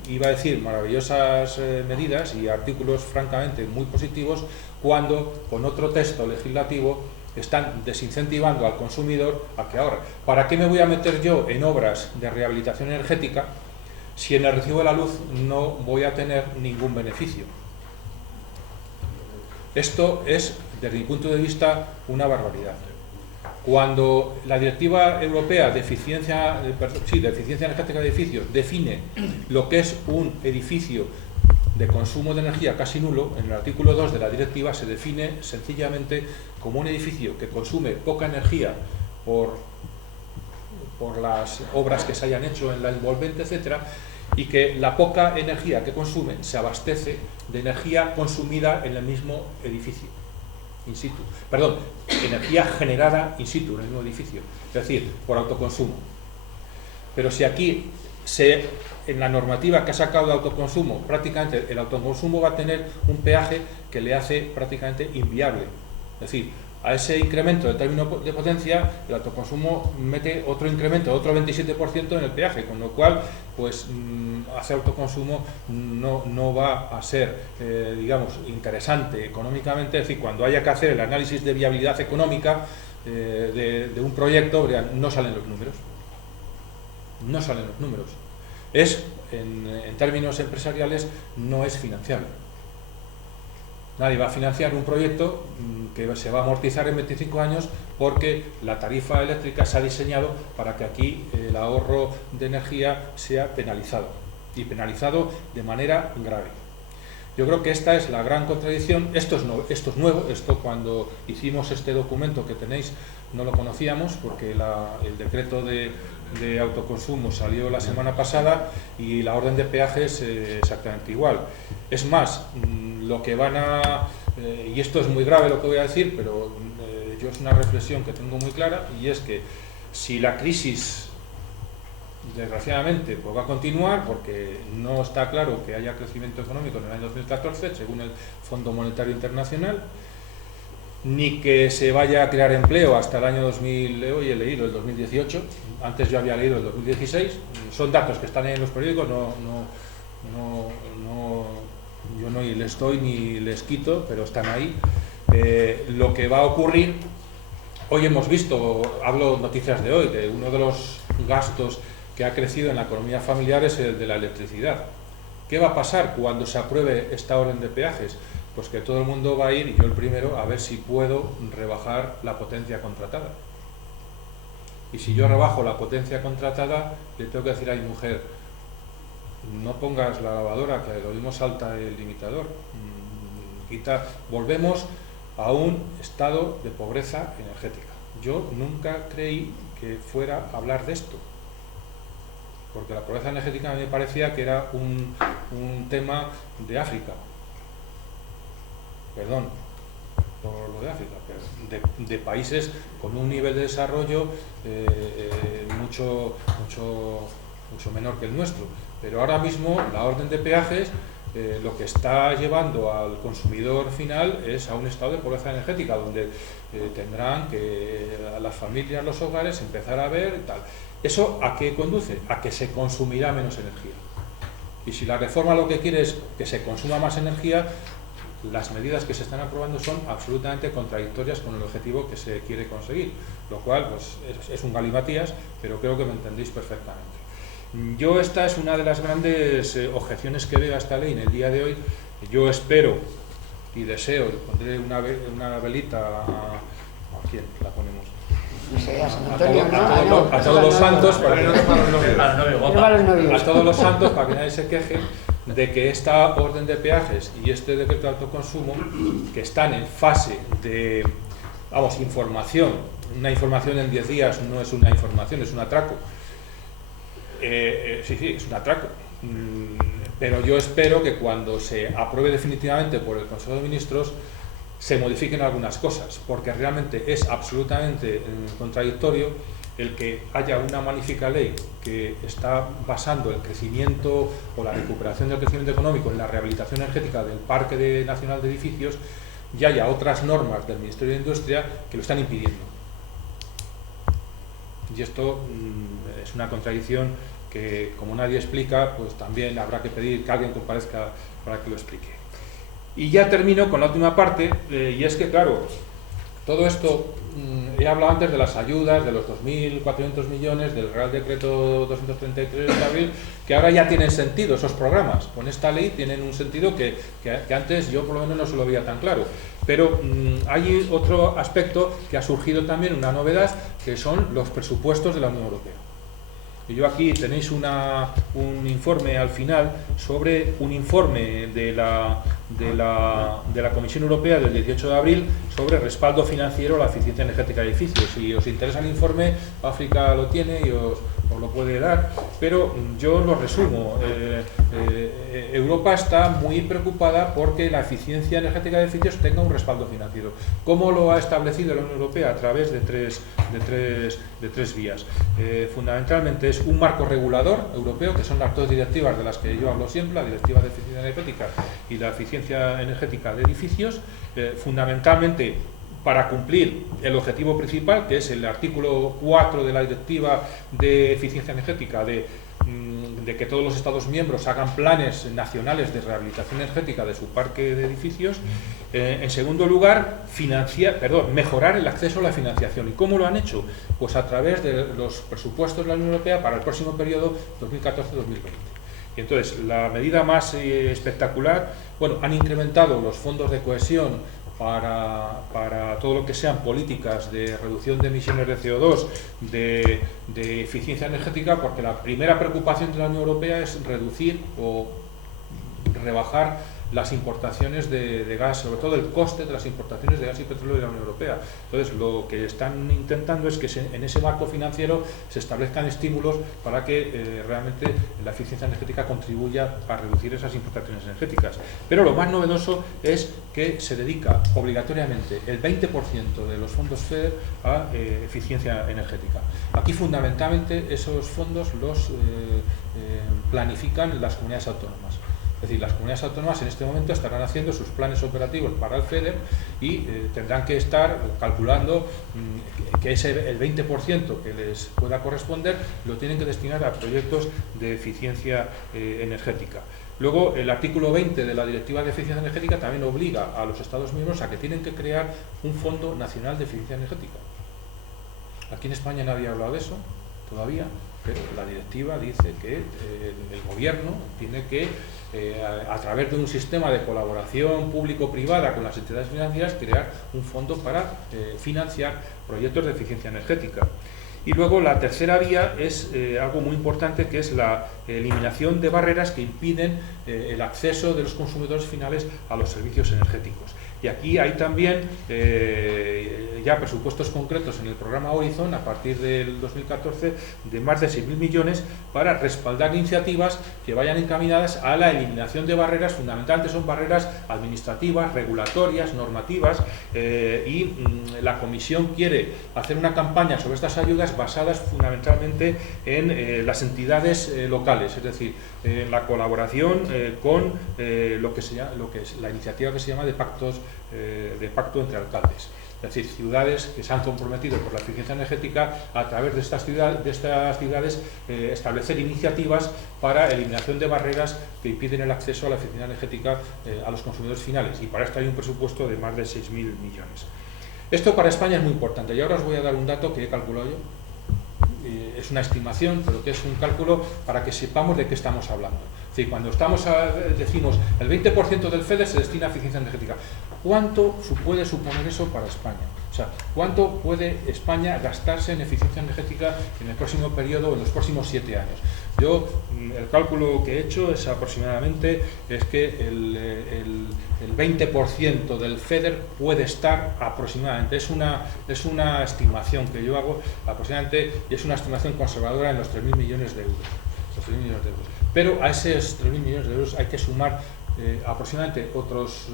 iba a decir, maravillosas medidas y artículos francamente muy positivos, cuando con otro texto legislativo están desincentivando al consumidor a que ahorre. ¿Para qué me voy a meter yo en obras de rehabilitación energética si en el recibo de la luz no voy a tener ningún beneficio? Esto es, desde mi punto de vista, una barbaridad. Cuando la Directiva Europea de Eficiencia Energética de Edificios define lo que es un edificio de consumo de energía casi nulo, en el artículo 2 de la directiva se define sencillamente como un edificio que consume poca energía por las obras que se hayan hecho en la envolvente, etcétera, y que la poca energía que consume se abastece de energía consumida en el mismo edificio, in situ. Perdón, energía generada in situ, en el mismo edificio, es decir, por autoconsumo. Pero si aquí, en la normativa que ha sacado de autoconsumo, prácticamente el autoconsumo va a tener un peaje que le hace prácticamente inviable. Es decir, a ese incremento del término de potencia, el autoconsumo mete otro incremento, otro 27% en el peaje, con lo cual, pues, hacer autoconsumo no va a ser, digamos, interesante económicamente. Es decir, cuando haya que hacer el análisis de viabilidad económica de un proyecto, no salen los números. No salen los números. En términos empresariales, no es financiable. Nadie va a financiar un proyecto que se va a amortizar en 25 años porque la tarifa eléctrica se ha diseñado para que aquí el ahorro de energía sea penalizado, y penalizado de manera grave. Yo creo que esta es la gran contradicción. Esto es nuevo, esto cuando hicimos este documento que tenéis no lo conocíamos, porque el decreto de autoconsumo salió la semana pasada y la orden de peajes exactamente igual. Es más, lo que van a... y esto es muy grave lo que voy a decir, pero yo es una reflexión que tengo muy clara, y es que si la crisis, desgraciadamente, pues va a continuar, porque no está claro que haya crecimiento económico en el año 2014, según el Fondo Monetario Internacional, ni que se vaya a crear empleo hasta el año 2000, hoy he leído el 2018, antes yo había leído el 2016, son datos que están en los periódicos, yo no les doy ni les quito, pero están ahí. Lo que va a ocurrir, hoy hemos visto, hablo noticias de hoy, de uno de los gastos que ha crecido en la economía familiar es el de la electricidad. ¿Qué va a pasar cuando se apruebe esta orden de peajes? Pues que todo el mundo va a ir, y yo el primero, a ver si puedo rebajar la potencia contratada. Y si yo rebajo la potencia contratada, le tengo que decir a mi mujer: no pongas la lavadora, que lo mismo salta el limitador. Volvemos a un estado de pobreza energética. Yo nunca creí que fuera a hablar de esto, porque la pobreza energética a mí me parecía que era un tema de África. Perdón por lo de África, pero de países con un nivel de desarrollo mucho menor que el nuestro. Pero ahora mismo la orden de peajes lo que está llevando al consumidor final es a un estado de pobreza energética, donde tendrán que las familias, los hogares, empezar a ver tal. ¿Eso a qué conduce? A que se consumirá menos energía. Y si la reforma lo que quiere es que se consuma más energía, las medidas que se están aprobando son absolutamente contradictorias con el objetivo que se quiere conseguir, lo cual, pues, es un galimatías, pero creo que me entendéis perfectamente. Esta es una de las grandes objeciones que veo a esta ley en el día de hoy, Yo espero y deseo, pondré una velita ¿a quién la ponemos? No sé, a San Antonio, a todos los santos, para que a todos los santos, para que nadie se queje de que esta orden de peajes y este decreto de autoconsumo, que están en fase de, vamos, información, una información en 10 días no es una información, es un atraco. Sí, es un atraco. Pero yo espero que cuando se apruebe definitivamente por el Consejo de Ministros se modifiquen algunas cosas, porque realmente es absolutamente contradictorio el que haya una magnífica ley que está basando el crecimiento o la recuperación del crecimiento económico en la rehabilitación energética del Parque Nacional de Edificios y haya otras normas del Ministerio de Industria que lo están impidiendo. Y esto es una contradicción que, como nadie explica, pues también habrá que pedir que alguien comparezca para que lo explique. Y ya termino con la última parte, y es que, claro, todo esto, he hablado antes de las ayudas, de los 2.400 millones, del Real Decreto 233 de abril, que ahora ya tienen sentido esos programas. Con esta ley tienen un sentido que antes yo por lo menos no se lo veía tan claro. Pero hay otro aspecto que ha surgido también, una novedad, que son los presupuestos de la Unión Europea. Y yo aquí tenéis un informe al final sobre un informe de la Comisión Europea del 18 de abril sobre respaldo financiero a la eficiencia energética de edificios. Si os interesa el informe, África lo tiene y os lo puede dar, pero yo lo resumo. Europa está muy preocupada porque la eficiencia energética de edificios tenga un respaldo financiero. ¿Cómo lo ha establecido la Unión Europea? A través de tres vías. Fundamentalmente es un marco regulador europeo, que son las dos directivas de las que yo hablo siempre, la Directiva de Eficiencia Energética y la Eficiencia Energética de Edificios, fundamentalmente para cumplir el objetivo principal, que es el artículo 4 de la Directiva de Eficiencia Energética, de que todos los Estados miembros hagan planes nacionales de rehabilitación energética de su parque de edificios. En segundo lugar, mejorar el acceso a la financiación. ¿Y cómo lo han hecho? Pues a través de los presupuestos de la Unión Europea para el próximo periodo 2014-2020. Y entonces, la medida más espectacular, bueno, han incrementado los fondos de cohesión para todo lo que sean políticas de reducción de emisiones de CO2, de eficiencia energética, porque la primera preocupación de la Unión Europea es reducir o rebajar las importaciones de gas, sobre todo el coste de las importaciones de gas y petróleo de la Unión Europea. Entonces, lo que están intentando es que en ese marco financiero se establezcan estímulos para que realmente la eficiencia energética contribuya a reducir esas importaciones energéticas. Pero lo más novedoso es que se dedica obligatoriamente el 20% de los fondos FEDER a eficiencia energética. Aquí, fundamentalmente, esos fondos los planifican las comunidades autónomas. Es decir, las comunidades autónomas en este momento estarán haciendo sus planes operativos para el FEDER y tendrán que estar calculando que el 20% que les pueda corresponder lo tienen que destinar a proyectos de eficiencia energética. Luego, el artículo 20 de la Directiva de Eficiencia Energética también obliga a los Estados miembros a que tienen que crear un Fondo Nacional de Eficiencia Energética. Aquí en España nadie ha hablado de eso todavía, pero la directiva dice que el gobierno tiene que, a través de un sistema de colaboración público-privada con las entidades financieras, crear un fondo para financiar proyectos de eficiencia energética. Y luego la tercera vía es algo muy importante, que es la eliminación de barreras que impiden el acceso de los consumidores finales a los servicios energéticos. Y aquí hay también ya presupuestos concretos en el programa Horizon a partir del 2014 de más de 6.000 millones para respaldar iniciativas que vayan encaminadas a la eliminación de barreras. Fundamentalmente son barreras administrativas, regulatorias, normativas, y la Comisión quiere hacer una campaña sobre estas ayudas basadas fundamentalmente en las entidades locales, es decir, en la colaboración con lo que es la iniciativa que se llama de pacto entre alcaldes. Es decir, ciudades que se han comprometido por la eficiencia energética a través de estas ciudades establecer iniciativas para eliminación de barreras que impiden el acceso a la eficiencia energética a los consumidores finales, y para esto hay un presupuesto de más de 6.000 millones. Esto para España es muy importante, y ahora os voy a dar un dato que he calculado yo. Es una estimación, pero que es un cálculo para que sepamos de qué estamos hablando. decir, cuando decimos el 20% del FEDER se destina a eficiencia energética, ¿cuánto puede suponer eso para España? O sea, ¿cuánto puede España gastarse en eficiencia energética en el próximo periodo, en los próximos 7 años? Yo, el cálculo que he hecho es aproximadamente, es que el 20% del FEDER puede estar aproximadamente, es una estimación que yo hago aproximadamente, y es una estimación conservadora en los 3.000 millones de euros. Pero a esos 3.000 millones de euros hay que sumar aproximadamente otros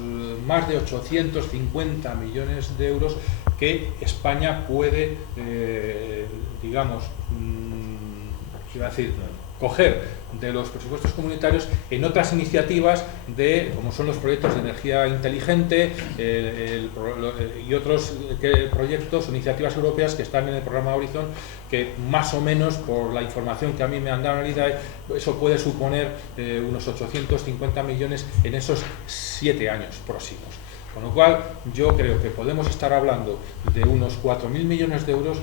más de 850 millones de euros que España puede, digamos, iba a decir, coger de los presupuestos comunitarios en otras iniciativas como son los proyectos de energía inteligente y otros proyectos o iniciativas europeas que están en el programa Horizon, que más o menos, por la información que a mí me han dado en realidad, eso puede suponer unos 850 millones en esos 7 años próximos. Con lo cual, yo creo que podemos estar hablando de unos 4.000 millones de euros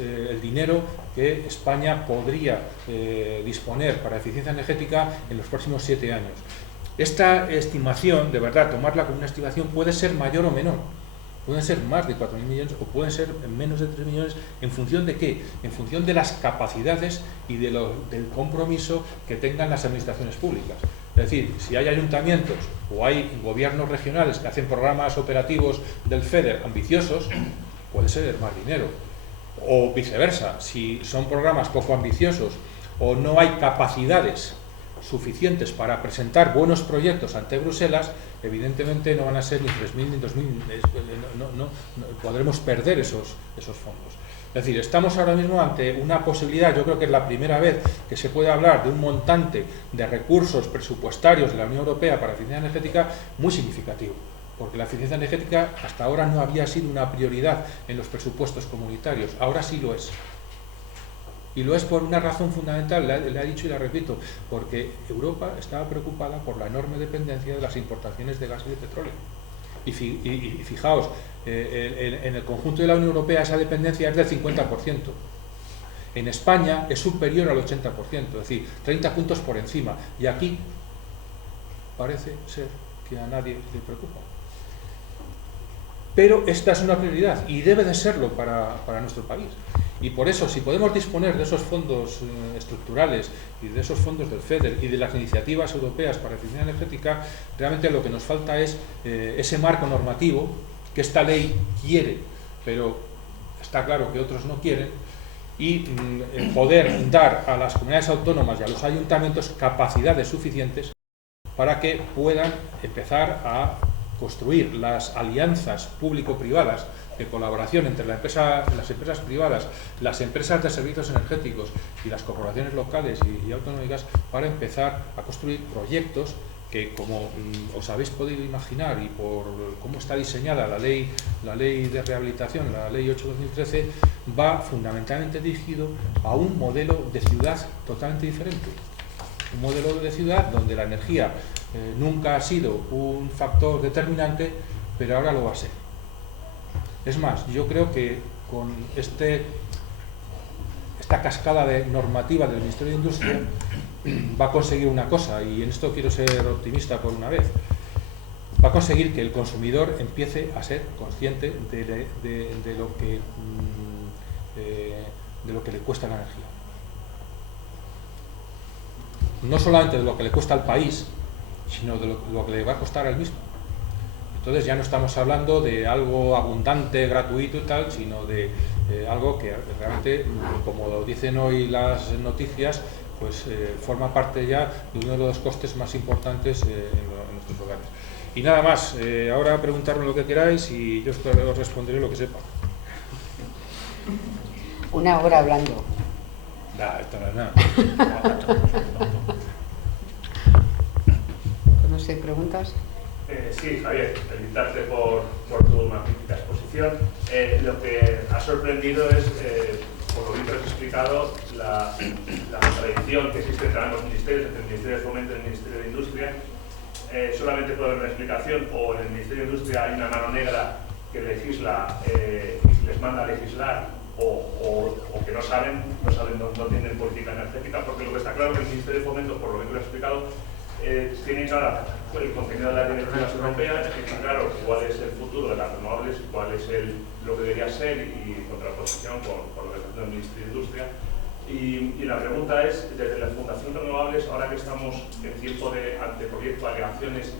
el dinero que España podría disponer para eficiencia energética en los próximos 7 años. Esta estimación, de verdad, tomarla como una estimación, puede ser mayor o menor. Pueden ser más de 4.000 millones o pueden ser menos de 3 millones, ¿en función de qué? En función de las capacidades y del compromiso que tengan las administraciones públicas. Es decir, si hay ayuntamientos o hay gobiernos regionales que hacen programas operativos del FEDER ambiciosos, puede ser más dinero. O viceversa, si son programas poco ambiciosos o no hay capacidades suficientes para presentar buenos proyectos ante Bruselas, evidentemente no van a ser ni 3.000 ni 2.000, no podremos perder esos fondos. Es decir, estamos ahora mismo ante una posibilidad, yo creo que es la primera vez que se puede hablar de un montante de recursos presupuestarios de la Unión Europea para eficiencia energética muy significativo, porque la eficiencia energética hasta ahora no había sido una prioridad en los presupuestos comunitarios, ahora sí lo es. Y lo es por una razón fundamental, le he dicho y la repito, porque Europa estaba preocupada por la enorme dependencia de las importaciones de gas y de petróleo. Y fijaos, en el conjunto de la Unión Europea esa dependencia es del 50%. En España es superior al 80%, es decir, 30 puntos por encima. Y aquí parece ser que a nadie le preocupa. Pero esta es una prioridad y debe de serlo para nuestro país. Y por eso, si podemos disponer de esos fondos estructurales y de esos fondos del FEDER y de las iniciativas europeas para eficiencia energética, realmente lo que nos falta es ese marco normativo que esta ley quiere, pero está claro que otros no quieren, y poder dar a las comunidades autónomas y a los ayuntamientos capacidades suficientes para que puedan empezar a construir las alianzas público-privadas de colaboración entre las empresas privadas, las empresas de servicios energéticos y las corporaciones locales y autonómicas, para empezar a construir proyectos que, como os habéis podido imaginar y por cómo está diseñada la ley de rehabilitación, la ley 8/2013, va fundamentalmente dirigido a un modelo de ciudad totalmente diferente. Un modelo de ciudad donde la energía nunca ha sido un factor determinante, pero ahora lo va a ser. Es más, yo creo que con esta cascada de normativa del Ministerio de Industria va a conseguir una cosa, y en esto quiero ser optimista por una vez. Va a conseguir que el consumidor empiece a ser consciente de lo que le cuesta la energía. No solamente de lo que le cuesta al país, sino de lo que le va a costar al mismo. Entonces ya no estamos hablando de algo abundante, gratuito y tal, sino de algo que realmente, como lo dicen hoy las noticias, pues forma parte ya de uno de los costes más importantes en nuestros hogares. Y nada más, ahora preguntarme lo que queráis y yo os responderé lo que sepa. Una hora hablando. Esto no es nada. No sé, ¿preguntas? Sí, Javier, felicitarte por tu magnífica exposición. Lo que ha sorprendido es, por lo que has explicado, la contradicción que existe entre ambos ministerios, entre el Ministerio de Fomento y el Ministerio de Industria. Solamente puedo dar una explicación, o en el Ministerio de Industria hay una mano negra que legisla, les manda a legislar o que no tienen política energética, porque lo que está claro es que el Ministerio de Fomento, por lo que tú has explicado, tiene claro el contenido de las directivas europeas, tiene claro cuál es el futuro de las renovables, cuál es lo que debería ser y en contraposición con lo que está haciendo el Ministerio de Industria. Y la pregunta es, desde la Fundación Renovables, ahora que estamos en tiempo de anteproyecto, alegaciones,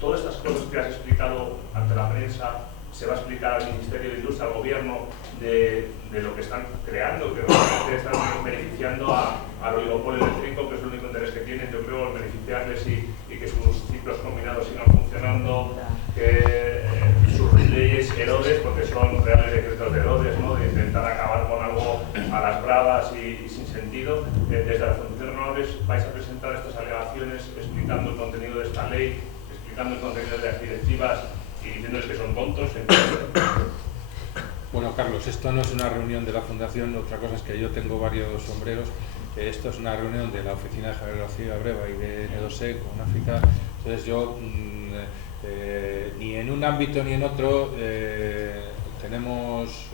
todas estas cosas que has explicado ante la prensa, se va a explicar al Ministerio de Industria, al Gobierno, de lo que están creando, que realmente están beneficiando al oligopolio eléctrico, que es el único interés que tienen, yo creo, beneficiarles y que sus ciclos combinados sigan funcionando, que sus leyes Herodes, porque son reales decretos de Herodes, ¿no? De intentar acabar con algo a las bravas y sin sentido. Desde la Fundación Renovables vais a presentar estas alegaciones explicando el contenido de esta ley, explicando el contenido de las directivas y diciéndoles que son tontos. Bueno, Carlos, esto no es una reunión de la Fundación, otra cosa es que yo tengo varios sombreros. Esto es una reunión de la Oficina de Geografía Breva y de N2E con África. Entonces yo, ni en un ámbito ni en otro, tenemos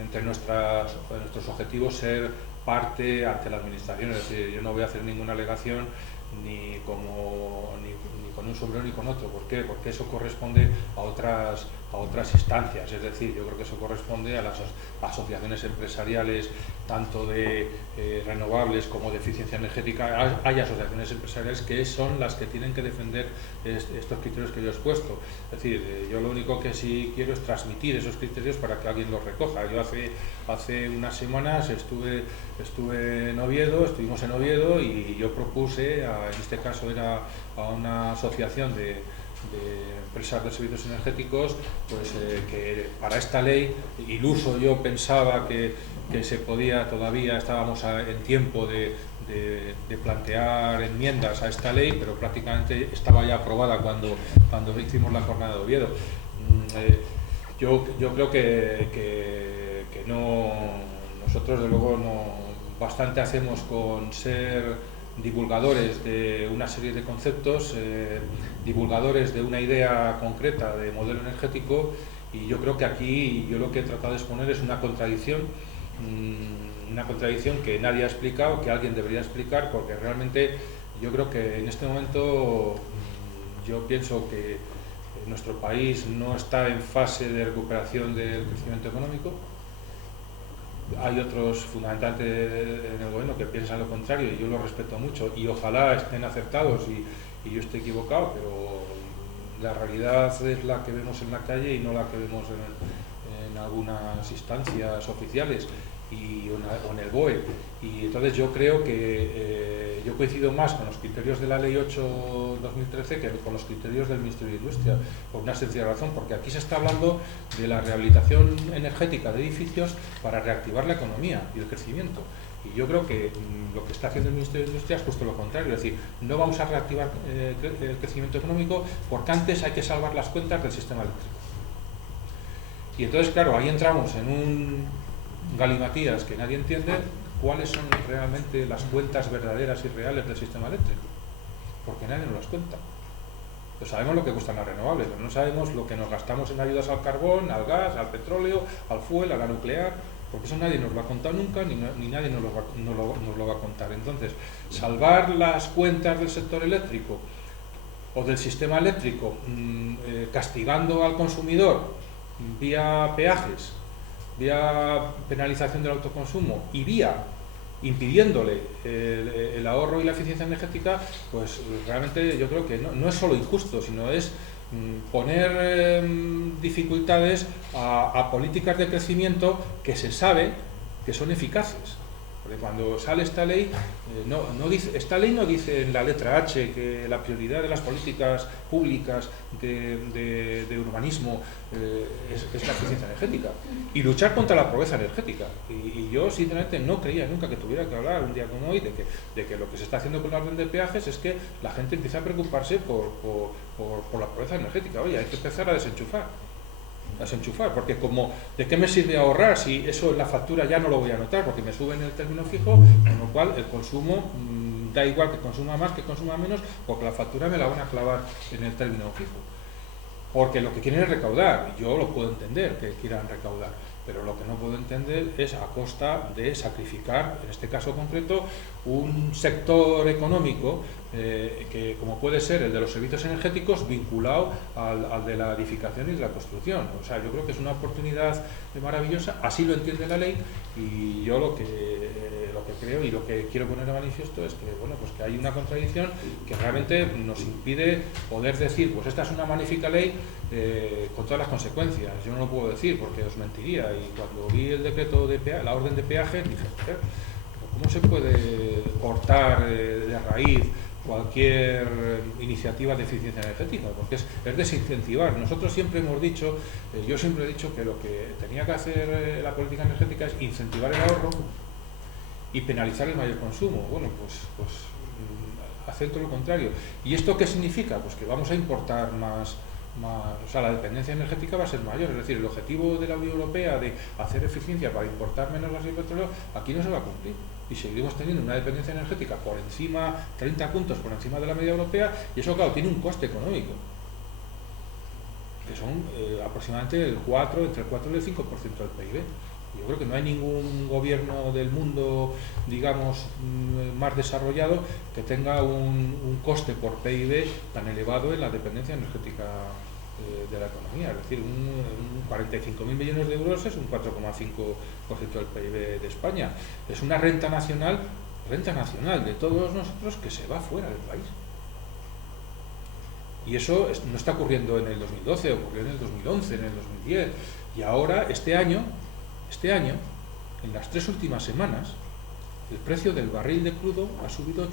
entre nuestros objetivos ser parte ante la Administración. Es decir, yo no voy a hacer ninguna alegación ni con un sombrero ni con otro. ¿Por qué? Porque eso corresponde a otras instancias. Es decir, yo creo que eso corresponde a las asociaciones empresariales, tanto de renovables como de eficiencia energética. Hay asociaciones empresariales que son las que tienen que defender estos criterios que yo he expuesto. Es decir, yo lo único que sí quiero es transmitir esos criterios para que alguien los recoja. Yo hace unas semanas estuvimos en Oviedo y yo propuse, en este caso era a una asociación de empresas de servicios energéticos, pues que para esta ley, iluso yo pensaba que se podía, todavía estábamos en tiempo de plantear enmiendas a esta ley, pero prácticamente estaba ya aprobada cuando hicimos la jornada de Oviedo. Yo creo que no, nosotros de luego bastante hacemos con ser divulgadores de una serie de conceptos, divulgadores de una idea concreta de modelo energético, y yo creo que aquí yo lo que he tratado de exponer es una contradicción que nadie ha explicado, que alguien debería explicar, porque realmente yo creo que en este momento yo pienso que nuestro país no está en fase de recuperación del crecimiento económico. Hay otros fundamentalmente en el gobierno que piensan lo contrario y yo lo respeto mucho y ojalá estén acertados y yo esté equivocado, pero la realidad es la que vemos en la calle y no la que vemos en algunas instancias oficiales o en el BOE. Y entonces yo creo que yo coincido más con los criterios de la Ley 8/2013 que con los criterios del Ministerio de Industria, por una sencilla razón, porque aquí se está hablando de la rehabilitación energética de edificios para reactivar la economía y el crecimiento. Y yo creo que lo que está haciendo el Ministerio de Industria es justo lo contrario, es decir, no vamos a reactivar el crecimiento económico porque antes hay que salvar las cuentas del sistema eléctrico. Y entonces, claro, ahí entramos en un galimatías que nadie entiende cuáles son realmente las cuentas verdaderas y reales del sistema eléctrico, porque nadie nos las cuenta. Pues sabemos lo que cuestan las renovables, pero no sabemos lo que nos gastamos en ayudas al carbón, al gas, al petróleo, al fuel, a la nuclear, porque eso nadie nos lo ha contado nunca, ni nadie nos lo va a contar. Entonces, salvar las cuentas del sector eléctrico o del sistema eléctrico castigando al consumidor vía peajes, vía penalización del autoconsumo y vía impidiéndole el ahorro y la eficiencia energética, pues realmente yo creo que no es solo injusto, sino es poner dificultades a políticas de crecimiento que se sabe que son eficaces. Porque cuando sale esta ley, esta ley no dice en la letra H que la prioridad de las políticas públicas de urbanismo es la eficiencia energética y luchar contra la pobreza energética. Y yo sinceramente no creía nunca que tuviera que hablar un día como hoy de que lo que se está haciendo con la orden de peajes es que la gente empieza a preocuparse por la pobreza energética. Oye, hay que empezar a desenchufar, porque como ¿de qué me sirve ahorrar si eso en la factura ya no lo voy a notar porque me sube en el término fijo, con lo cual el consumo da igual que consuma más que consuma menos, porque la factura me la van a clavar en el término fijo, porque lo que quieren es recaudar, y yo lo puedo entender que quieran recaudar, pero lo que no puedo entender es a costa de sacrificar, en este caso concreto, un sector económico que, como puede ser el de los servicios energéticos, vinculado al de la edificación y de la construcción. O sea, yo creo que es una oportunidad maravillosa, así lo entiende la ley, y yo lo que creo y lo que quiero poner de manifiesto es que, bueno, pues que hay una contradicción que realmente nos impide poder decir, pues esta es una magnífica ley con todas las consecuencias. Yo no lo puedo decir porque os mentiría, y cuando vi el decreto de la orden de peaje dije, ¿cómo se puede cortar de raíz cualquier iniciativa de eficiencia energética? Porque es desincentivar. Nosotros siempre hemos dicho, yo siempre he dicho que lo que tenía que hacer la política energética es incentivar el ahorro y penalizar el mayor consumo. Bueno, pues hacer todo lo contrario. ¿Y esto qué significa? Pues que vamos a importar más, o sea, la dependencia energética va a ser mayor. Es decir, el objetivo de la Unión Europea de hacer eficiencia para importar menos gas y petróleo aquí no se va a cumplir. Y seguiremos teniendo una dependencia energética por encima, 30 puntos por encima de la media europea, y eso, claro, tiene un coste económico, que son aproximadamente entre el 4 y el 5% del PIB. Yo creo que no hay ningún gobierno del mundo, digamos, más desarrollado que tenga un coste por PIB tan elevado en la dependencia energética de la economía. Es decir, 45.000 millones de euros es un 4,5% del PIB de España. Es una renta nacional de todos nosotros que se va fuera del país. Y eso no está ocurriendo en el 2012, ocurrió en el 2011, en el 2010. Y ahora, este año, en las 3 últimas semanas, el precio del barril de crudo ha subido $8.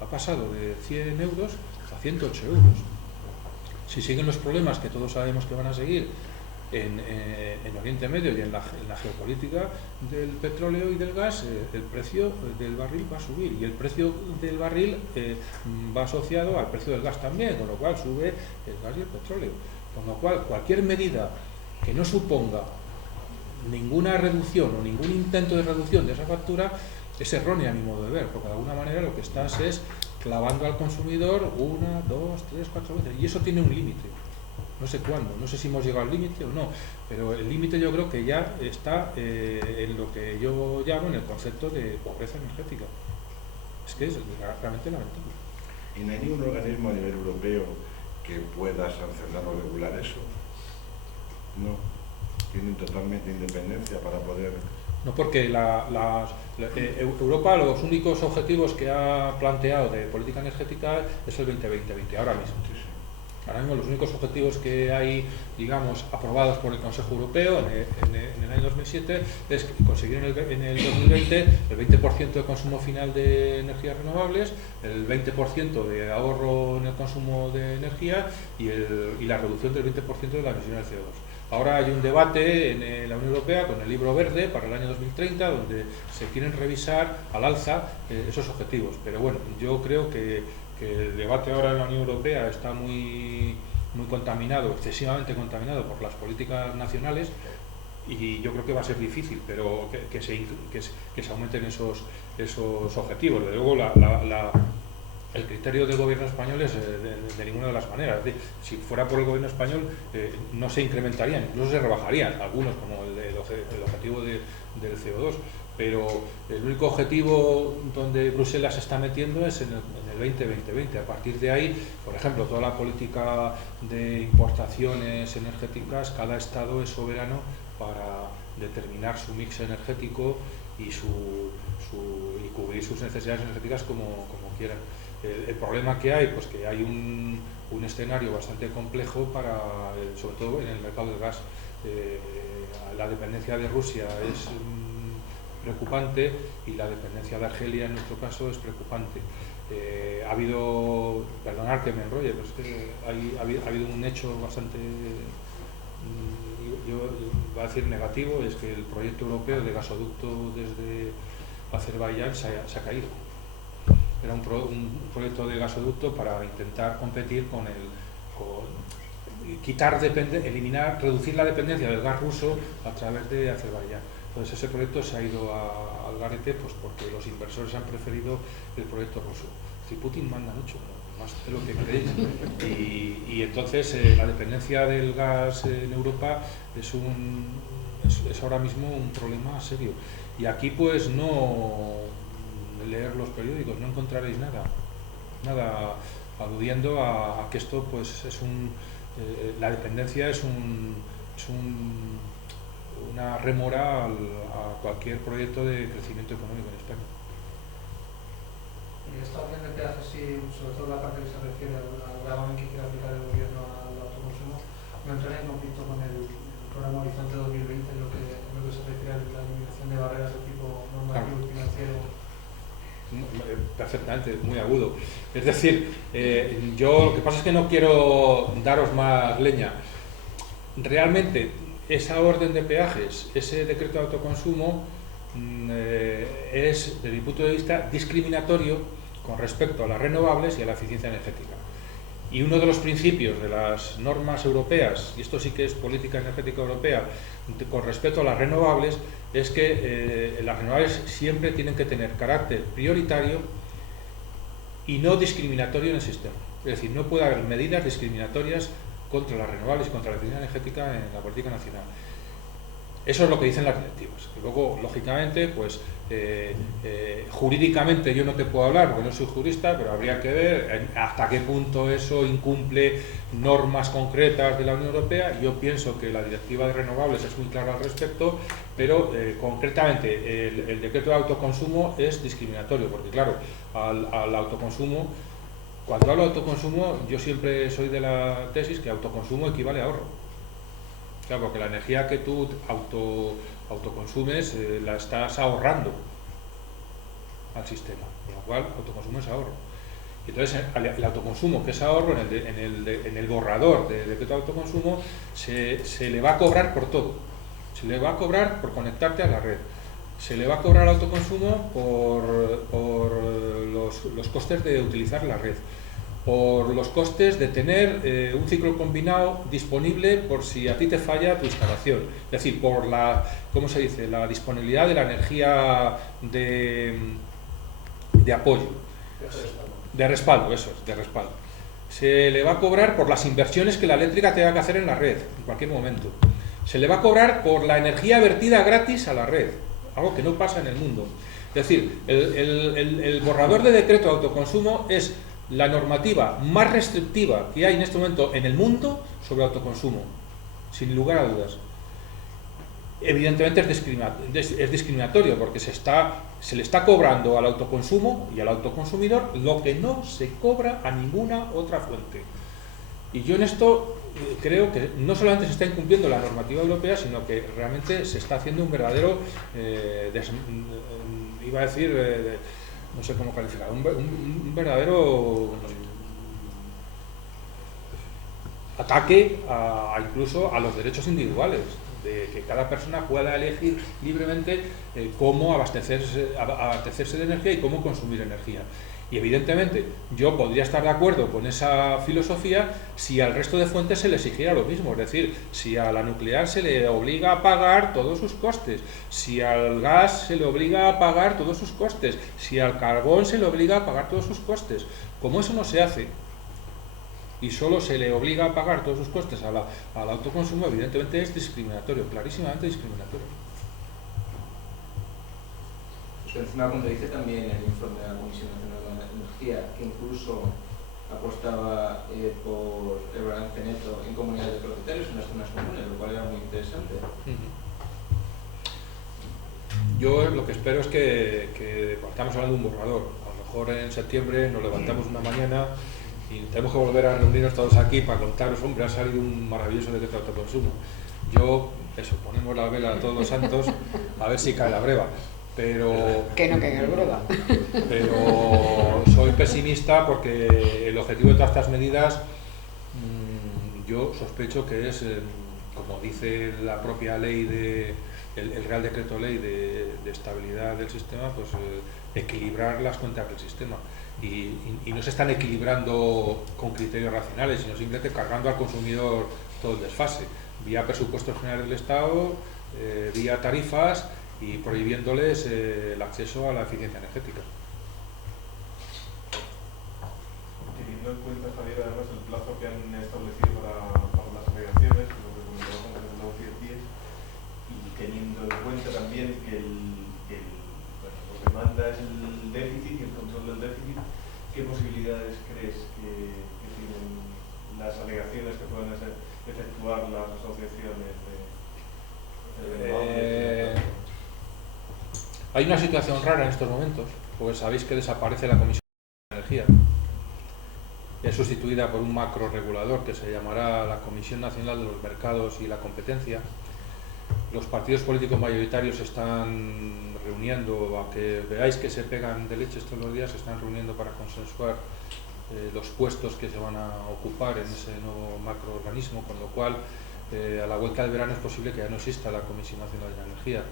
Ha pasado de 100 euros a 108 euros. Si siguen los problemas que todos sabemos que van a seguir en Oriente Medio y en la geopolítica del petróleo y del gas, el precio del barril va a subir, y el precio del barril va asociado al precio del gas también, con lo cual sube el gas y el petróleo. Con lo cual, cualquier medida que no suponga ninguna reducción o ningún intento de reducción de esa factura es errónea a mi modo de ver, porque de alguna manera lo que estás es clavando al consumidor 1, 2, 3, 4 veces, y eso tiene un límite. No sé cuándo, no sé si hemos llegado al límite o no, pero el límite yo creo que ya está en lo que yo llamo en el concepto de pobreza energética. Es que es realmente lamentable. ¿Y no hay ningún organismo a nivel europeo que pueda sancionar o regular eso? No. Tienen totalmente independencia para poder... No, porque Europa, los únicos objetivos que ha planteado de política energética es el 2020, ahora mismo. Sí, sí. Ahora mismo los únicos objetivos que hay, digamos, aprobados por el Consejo Europeo en el año 2007 es conseguir en el 2020 el 20% de consumo final de energías renovables, el 20% de ahorro en el consumo de energía y la reducción del 20% de la emisión de CO2. Ahora hay un debate en la Unión Europea con el Libro Verde para el año 2030, donde se quieren revisar al alza esos objetivos. Pero bueno, yo creo que el debate ahora en la Unión Europea está muy contaminado, excesivamente contaminado por las políticas nacionales, y yo creo que va a ser difícil, pero que se aumenten esos objetivos. Desde luego, el criterio del gobierno español es de ninguna de las maneras. Si fuera por el gobierno español, no se incrementarían, incluso se rebajarían algunos, como el objetivo del CO2. Pero el único objetivo donde Bruselas se está metiendo es en el 2020. A partir de ahí, por ejemplo, toda la política de importaciones energéticas, cada Estado es soberano para determinar su mix energético y cubrir sus necesidades energéticas como quieran. El problema que hay, pues que hay un escenario bastante complejo sobre todo en el mercado del gas. La dependencia de Rusia es preocupante, y la dependencia de Argelia en nuestro caso es preocupante. Ha habido, perdonad que me enrolle, pero es que ha habido un hecho bastante, yo voy a decir negativo, es que el proyecto europeo de gasoducto desde Azerbaiyán se ha caído. Era un proyecto de gasoducto para intentar competir reducir la dependencia del gas ruso a través de Azerbaiyán. Entonces ese proyecto se ha ido al garete, pues porque los inversores han preferido el proyecto ruso. Si Putin manda mucho, ¿no? más de lo que creéis. Y entonces la dependencia del gas en Europa es ahora mismo un problema serio. Y aquí pues no leer los periódicos, no encontraréis nada aludiendo a que esto pues es la dependencia es una rémora a cualquier proyecto de crecimiento económico en España. Y esta orden de peajes, sí, sobre todo la parte que se refiere al gravamen que quiere aplicar el gobierno al autoconsumo, no entra en conflicto con el programa Horizonte 2020 en lo que se refiere a la eliminación de barreras de tipo normativo y financiero. Perfectamente, muy agudo. Es decir, yo lo que pasa es que no quiero daros más leña. Realmente, esa orden de peajes, ese decreto de autoconsumo, es, desde mi punto de vista, discriminatorio con respecto a las renovables y a la eficiencia energética. Y uno de los principios de las normas europeas, y esto sí que es política energética europea, con respecto a las renovables, es que las renovables siempre tienen que tener carácter prioritario y no discriminatorio en el sistema. Es decir, no puede haber medidas discriminatorias contra las renovables y contra la eficiencia energética en la política nacional. Eso es lo que dicen las directivas. Y luego, lógicamente, pues jurídicamente yo no te puedo hablar porque no soy jurista, pero habría que ver hasta qué punto eso incumple normas concretas de la Unión Europea. Yo pienso que la directiva de renovables es muy clara al respecto, pero concretamente el decreto de autoconsumo es discriminatorio, porque claro, al autoconsumo, cuando hablo de autoconsumo, yo siempre soy de la tesis que autoconsumo equivale a ahorro. Claro, porque la energía que tú autoconsumes la estás ahorrando al sistema, con lo cual autoconsumo es ahorro. Y entonces el autoconsumo, que es ahorro, en el borrador de decreto de autoconsumo, se le va a cobrar por todo. Se le va a cobrar por conectarte a la red. Se le va a cobrar al autoconsumo por los costes de utilizar la red, por los costes de tener un ciclo combinado disponible por si a ti te falla tu instalación, es decir, por ¿cómo se dice?, la disponibilidad de la energía de apoyo, de respaldo, eso es, de respaldo. Se le va a cobrar por las inversiones que la eléctrica tenga que hacer en la red, en cualquier momento. Se le va a cobrar por la energía vertida gratis a la red, algo que no pasa en el mundo. Es decir, el borrador de decreto de autoconsumo es la normativa más restrictiva que hay en este momento en el mundo sobre autoconsumo, sin lugar a dudas. Evidentemente es discriminatorio porque se le está cobrando al autoconsumo y al autoconsumidor lo que no se cobra a ninguna otra fuente. Y yo en esto creo que no solamente se está incumpliendo la normativa europea, sino que realmente se está haciendo un verdadero, iba a decir, no sé cómo calificar, un verdadero ataque incluso a los derechos individuales, de que cada persona pueda elegir libremente cómo abastecerse de energía y cómo consumir energía. Y evidentemente yo podría estar de acuerdo con esa filosofía si al resto de fuentes se le exigiera lo mismo, es decir, si a la nuclear se le obliga a pagar todos sus costes, si al gas se le obliga a pagar todos sus costes, si al carbón se le obliga a pagar todos sus costes. Como eso no se hace y solo se le obliga a pagar todos sus costes al autoconsumo, evidentemente es discriminatorio, clarísimamente discriminatorio. Pues encima, como dice también el informe de la Comisión Nacional de la Energía, que incluso apostaba por el balance neto en comunidades de propietarios en las zonas comunes, lo cual era muy interesante. Yo lo que espero es que estamos hablando de un borrador. A lo mejor en septiembre nos levantamos una mañana y tenemos que volver a reunirnos todos aquí para contaros, hombre, ha salido un maravilloso decreto de autoconsumo. Ponemos la vela a todos los santos a ver si cae la breva. Pero que no caiga el breva. Pero soy pesimista porque el objetivo de todas estas medidas yo sospecho que es, como dice la propia ley el Real Decreto Ley de estabilidad del sistema, pues equilibrar las cuentas del sistema. Y no se están equilibrando con criterios racionales, sino simplemente cargando al consumidor todo el desfase, vía presupuestos generales del Estado, vía tarifas, y prohibiéndoles el acceso a la eficiencia energética. Teniendo que han establecido para las alegaciones, lo que comentábamos en los 10 días, y teniendo en cuenta también que lo que manda es el déficit y el control del déficit, ¿qué posibilidades crees que tienen las alegaciones que pueden efectuar las asociaciones Hay una situación rara en estos momentos, porque sabéis que desaparece la Comisión de Energía. Es sustituida por un macro regulador que se llamará la Comisión Nacional de los Mercados y la Competencia. Los partidos políticos mayoritarios se están reuniendo, a que veáis que se pegan de leches todos los días, se están reuniendo para consensuar los puestos que se van a ocupar en ese nuevo macroorganismo, con lo cual a la vuelta del verano es posible que ya no exista la Comisión Nacional de la Energía.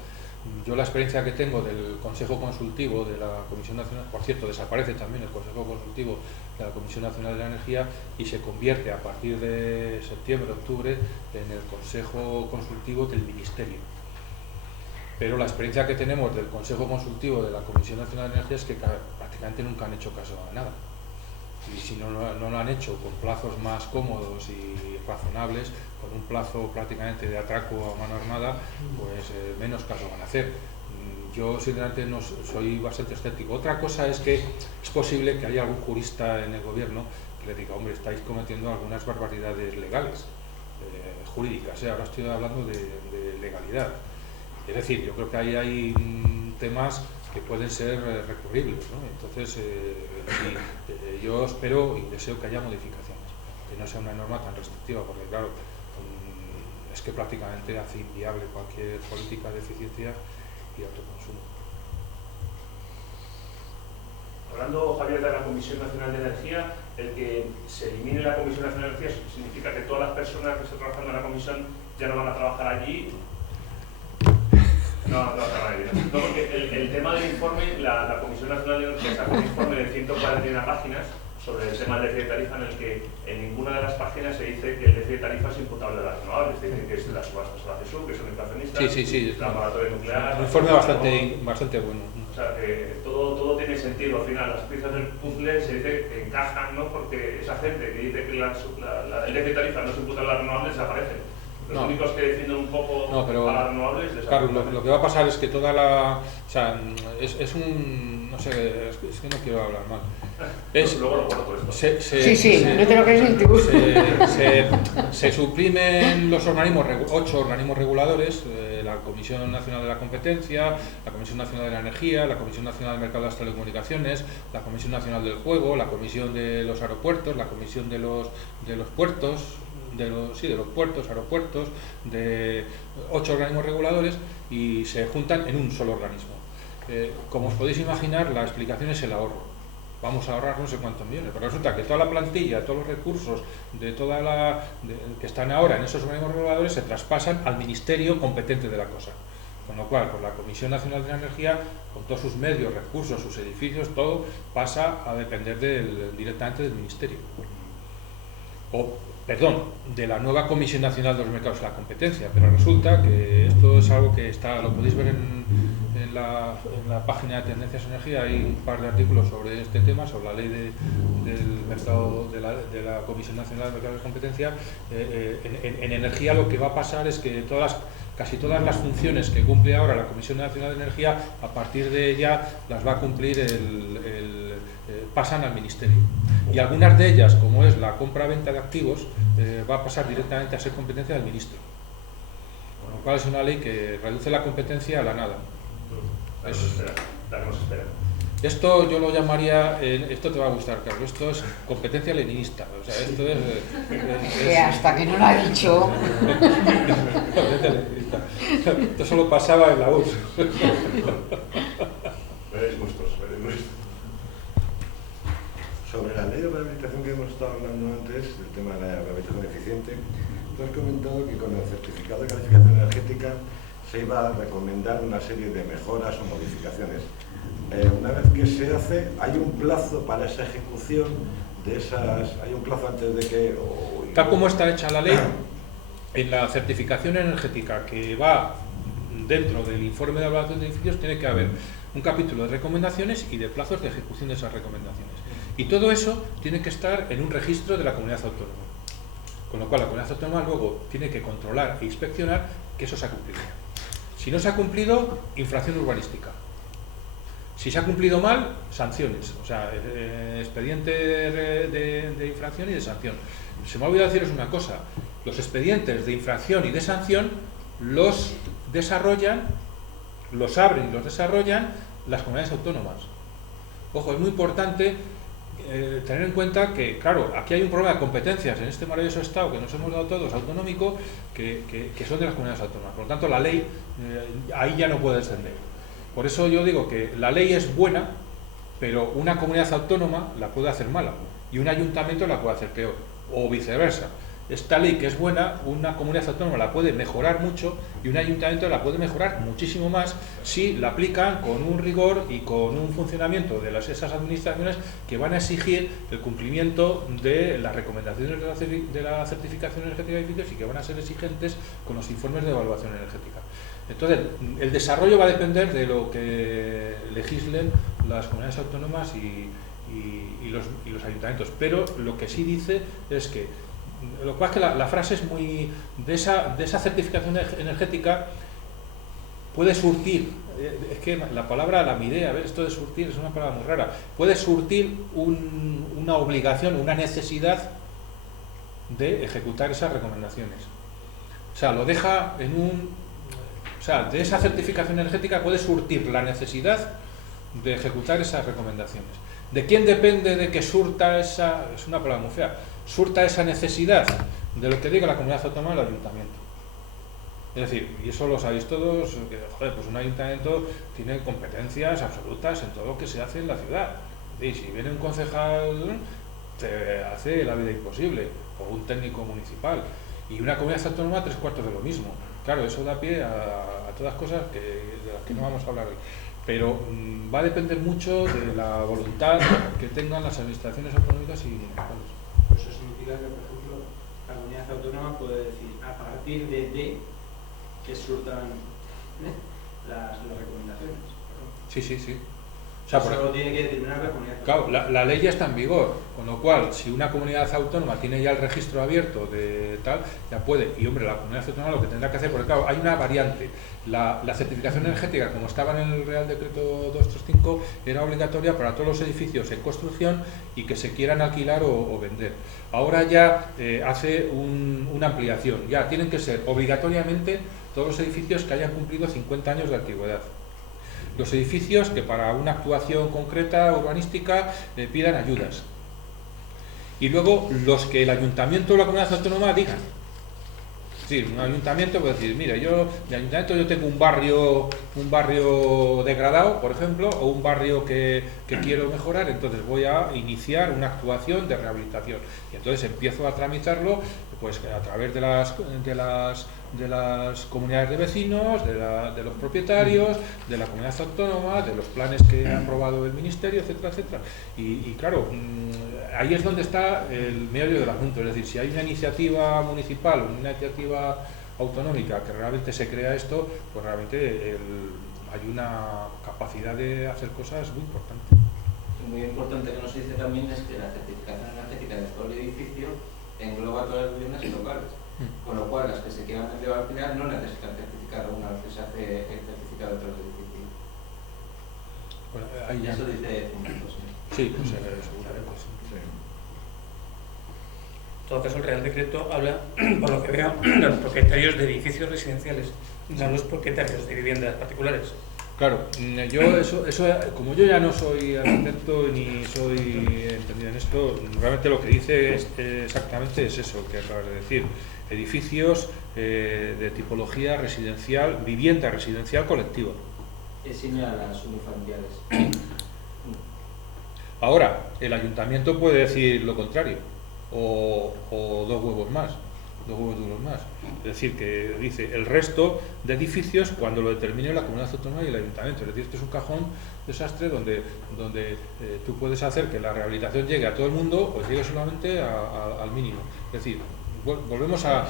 Yo la experiencia que tengo del Consejo Consultivo de la Comisión Nacional, por cierto, desaparece también el Consejo Consultivo de la Comisión Nacional de la Energía y se convierte a partir de septiembre, octubre, en el Consejo Consultivo del Ministerio. Pero la experiencia que tenemos del Consejo Consultivo de la Comisión Nacional de Energía es que prácticamente nunca han hecho caso a nada. Y si no lo han hecho con plazos más cómodos y razonables, con un plazo prácticamente de atraco a mano armada, pues menos caso van a hacer. Yo sinceramente no soy bastante escéptico. Otra cosa es que es posible que haya algún jurista en el gobierno que le diga, hombre, estáis cometiendo algunas barbaridades legales, jurídicas, ahora estoy hablando de legalidad. Es decir, yo creo que ahí hay temas que pueden ser recurribles, ¿no? Entonces, yo espero y deseo que haya modificaciones, que no sea una norma tan restrictiva, porque claro, es que prácticamente hace inviable cualquier política de eficiencia y autoconsumo. Hablando, Javier, de la Comisión Nacional de Energía, el que se elimine la Comisión Nacional de Energía significa que todas las personas que están trabajando en la comisión ya no van a trabajar allí. No, porque el tema del informe, la Comisión Nacional de Energía sacó un informe de 141 páginas sobre el tema del déficit de tarifa, en el que en ninguna de las páginas se dice que el déficit de tarifa es imputable a las renovables, dicen que es de las subastas a la CSU, que son inflacionistas, sí, la moratoria nuclear... Un informe bastante bueno. O sea, que todo tiene sentido al final, las piezas del puzzle se dice que encajan, ¿no? Porque esa gente que dice que el déficit de tarifa no se imputa a las renovables desaparecen. Los únicos que defienden un poco a las renovables... Claro, lo que va a pasar es que toda la... O sea, es un... No sé, es que no quiero hablar mal. Luego lo corto esto. No te lo crees ni tú. Se suprimen los organismos, 8 organismos reguladores, la Comisión Nacional de la Competencia, la Comisión Nacional de la Energía, la Comisión Nacional del Mercado de las Telecomunicaciones, la Comisión Nacional del Juego, la Comisión de los Aeropuertos, la Comisión de los Puertos, de los puertos, aeropuertos, de 8 organismos reguladores, y se juntan en un solo organismo. Como os podéis imaginar, la explicación es el ahorro. Vamos a ahorrar no sé cuántos millones, pero resulta que toda la plantilla, todos los recursos de que están ahora en esos organismos reguladores se traspasan al ministerio competente de la cosa. Con lo cual, pues la Comisión Nacional de la Energía, con todos sus medios, recursos, sus edificios, todo pasa a depender directamente del ministerio. De la nueva Comisión Nacional de los Mercados y la Competencia, pero resulta que esto es algo que lo podéis ver en la página de Tendencias Energía. Hay un par de artículos sobre este tema, sobre la ley del mercado de la Comisión Nacional de Mercados y Competencia. En energía lo que va a pasar es que casi todas las funciones que cumple ahora la Comisión Nacional de Energía, a partir de ella las va a cumplir pasan al Ministerio. Y algunas de ellas, como es la compra-venta de activos, va a pasar directamente a ser competencia del ministro. Con lo cual es una ley que reduce la competencia a la nada. Esto yo lo llamaría, esto te va a gustar, Carlos, esto es competencia leninista. O sea, esto es hasta que no lo ha dicho. Competencia leninista. Esto solo pasaba en la URSS. Veréis gustos. Sobre la ley de rehabilitación que hemos estado hablando antes, el tema de la rehabilitación eficiente, tú has comentado que con el certificado de calificación energética se iba a recomendar una serie de mejoras o modificaciones. Una vez que se hace, ¿hay un plazo para esa ejecución de esas? ¿Hay un plazo antes de que...? Tal como está hecha la ley, en la certificación energética que va dentro del informe de evaluación de edificios tiene que haber un capítulo de recomendaciones y de plazos de ejecución de esas recomendaciones. Y todo eso tiene que estar en un registro de la comunidad autónoma. Con lo cual la comunidad autónoma luego tiene que controlar e inspeccionar que eso se ha cumplido. Si no se ha cumplido, infracción urbanística. Si se ha cumplido mal, sanciones, o sea, expediente de infracción y de sanción. Se me ha olvidado deciros una cosa, los expedientes de infracción y de sanción los desarrollan, los abren y los desarrollan las comunidades autónomas. Ojo, es muy importante tener en cuenta que, claro, aquí hay un problema de competencias en este maravilloso Estado que nos hemos dado todos, autonómico, que son de las comunidades autónomas. Por lo tanto, la ley ahí ya no puede descender. Por eso yo digo que la ley es buena, pero una comunidad autónoma la puede hacer mala y un ayuntamiento la puede hacer peor, o viceversa. Esta ley que es buena, una comunidad autónoma la puede mejorar mucho y un ayuntamiento la puede mejorar muchísimo más si la aplican con un rigor y con un funcionamiento de esas administraciones que van a exigir el cumplimiento de las recomendaciones de la certificación energética de edificios y que van a ser exigentes con los informes de evaluación energética. Entonces, el desarrollo va a depender de lo que legislen las comunidades autónomas y los ayuntamientos, pero lo que sí dice es que lo cual es que la frase es muy de esa certificación energética puede surtir, es que la palabra la miré, a ver, esto de surtir es una palabra muy rara, puede surtir una obligación, una necesidad de ejecutar esas recomendaciones. O sea, lo deja en o sea, de esa certificación energética puede surtir la necesidad de ejecutar esas recomendaciones. ¿De quién depende de que surta esa, es una palabra muy fea, surta esa necesidad? De lo que diga la comunidad autónoma, el ayuntamiento. Es decir, y eso lo sabéis todos, que joder, pues un ayuntamiento tiene competencias absolutas en todo lo que se hace en la ciudad. Y si viene un concejal, te hace la vida imposible, o un técnico municipal. Y una comunidad autónoma, 3/4 de lo mismo. Claro, eso da pie a todas cosas de las que no vamos a hablar hoy. Pero va a depender mucho de la voluntad que tengan las administraciones autonómicas y municipales. Eso significa que, por ejemplo, la comunidad autónoma puede decir, a partir de D, que surtan las recomendaciones. Sí, sí, sí. O sea, solo tiene que determinar la comunidad autónoma. Claro, la ley ya está en vigor, con lo cual, si una comunidad autónoma tiene ya el registro abierto de tal, ya puede. Y hombre, la comunidad autónoma lo que tendrá que hacer, porque claro, hay una variante. La certificación energética, como estaba en el Real Decreto 235, era obligatoria para todos los edificios en construcción y que se quieran alquilar o vender. Ahora ya hace una ampliación. Ya tienen que ser obligatoriamente todos los edificios que hayan cumplido 50 años de antigüedad. Los edificios que para una actuación concreta urbanística pidan ayudas. Y luego los que el ayuntamiento o la comunidad autónoma digan. Es decir, un ayuntamiento puede decir, mira, yo tengo un barrio degradado, por ejemplo, o un barrio que quiero mejorar, entonces voy a iniciar una actuación de rehabilitación. Y entonces empiezo a tramitarlo pues a través de las comunidades de vecinos, de los propietarios, de la comunidad autónoma, de los planes que ha aprobado el ministerio, etcétera, etcétera. Y claro, ahí es donde está el meollo del asunto. Es decir, si hay una iniciativa municipal, una iniciativa autonómica que realmente se crea esto, pues realmente hay una capacidad de hacer cosas muy importante. Muy importante que nos dice también es que la certificación energética de todo el edificio engloba todas las viviendas locales, con lo cual las que se quieran vender al final no necesitan certificar una vez que se hace el certificado de todo el edificio. Bueno, ahí ya... Eso dice puntos. Sí, pues seguramente sí. En todo caso, el Real Decreto habla, por lo que veo, de los propietarios de edificios residenciales, no los propietarios de viviendas particulares. Claro, yo eso, como yo ya no soy arquitecto ni soy entendido en esto, realmente lo que dice exactamente es eso que acabas de decir, edificios de tipología residencial, vivienda residencial colectiva. Señala las unifamiliares. Ahora, el ayuntamiento puede decir lo contrario, o 2 huevos más. 2 huevos duros más. Es decir, que dice el resto de edificios cuando lo determine la comunidad autónoma y el ayuntamiento. Es decir, esto es un cajón desastre donde tú puedes hacer que la rehabilitación llegue a todo el mundo o llegue solamente al mínimo. Es decir, volvemos a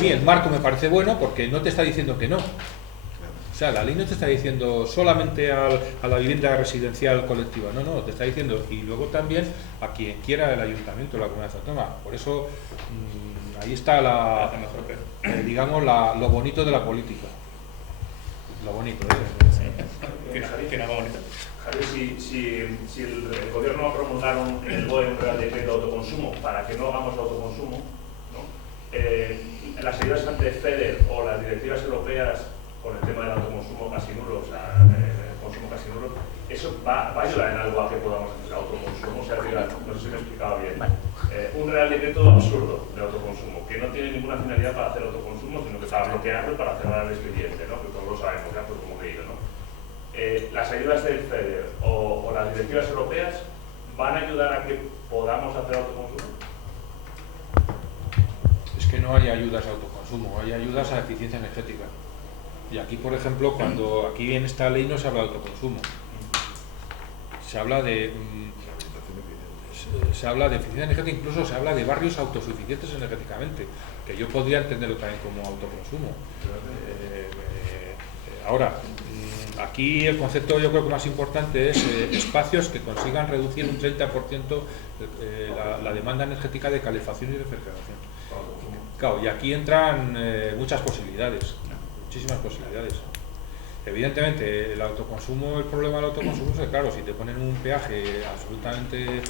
mí el marco me parece bueno porque no te está diciendo que no. O sea, la ley no te está diciendo solamente a la vivienda residencial colectiva, no, te está diciendo y luego también a quien quiera el ayuntamiento o la comunidad autónoma. Por eso ahí está digamos, lo bonito de la política. Lo bonito, que no va bonito. Javier, si el gobierno va a promulgar el BOE un Real Decreto de autoconsumo para que no hagamos autoconsumo, ¿no? Las ayudas ante FEDER o las directivas europeas con el tema del autoconsumo casi nulo, o sea, el consumo casi nulo, ¿eso va a ayudar en algo a que podamos hacer autoconsumo? O sea, no sé si me he explicado bien. Un Real Decreto absurdo de autoconsumo, que no tiene ninguna finalidad para hacer autoconsumo, sino que para bloquearlo y para cerrar el expediente, ¿no? Que todos lo sabemos ya, pues como que ¿no? Las ayudas del FEDER o las directivas europeas van a ayudar a que podamos hacer autoconsumo. Es que no hay ayudas a autoconsumo, hay ayudas a eficiencia energética. Y aquí, por ejemplo, cuando aquí en esta ley no se habla de autoconsumo, se habla de eficiencia energética, incluso se habla de barrios autosuficientes energéticamente, que yo podría entenderlo también como autoconsumo. Ahora, aquí el concepto yo creo que más importante es espacios que consigan reducir un 30% la demanda energética de calefacción y refrigeración. Claro, y aquí entran muchas posibilidades, muchísimas posibilidades. Evidentemente, el problema del autoconsumo es que, claro, si te ponen un peaje absolutamente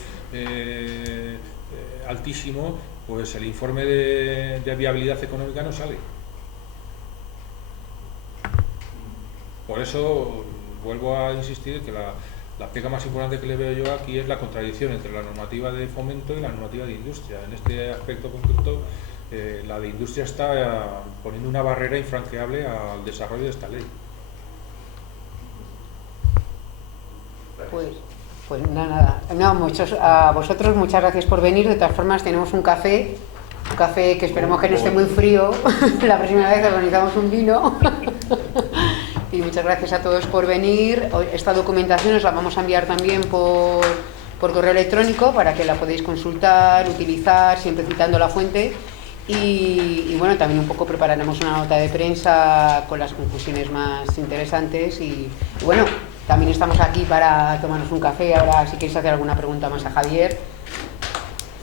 altísimo, pues el informe de viabilidad económica no sale. Por eso vuelvo a insistir que la pega más importante que le veo yo aquí es la contradicción entre la normativa de fomento y la normativa de industria. En este aspecto concreto, la de industria está poniendo una barrera infranqueable al desarrollo de esta ley. Pues nada. No, a vosotros muchas gracias por venir. De todas formas, tenemos un café que esperemos que no esté muy frío. La próxima vez organizamos un vino. Y muchas gracias a todos por venir. Esta documentación os la vamos a enviar también por correo electrónico para que la podáis consultar, utilizar, siempre citando la fuente. Y bueno, también un poco prepararemos una nota de prensa con las conclusiones más interesantes. Y bueno, también estamos aquí para tomarnos un café. Ahora, si queréis hacer alguna pregunta más a Javier.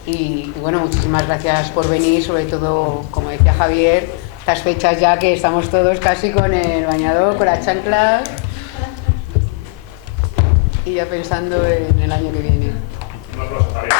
Y bueno, muchísimas gracias por venir, sobre todo, como decía Javier, estas fechas ya que estamos todos casi con el bañador, con las chanclas y ya pensando en el año que viene. Un aplauso, Javier.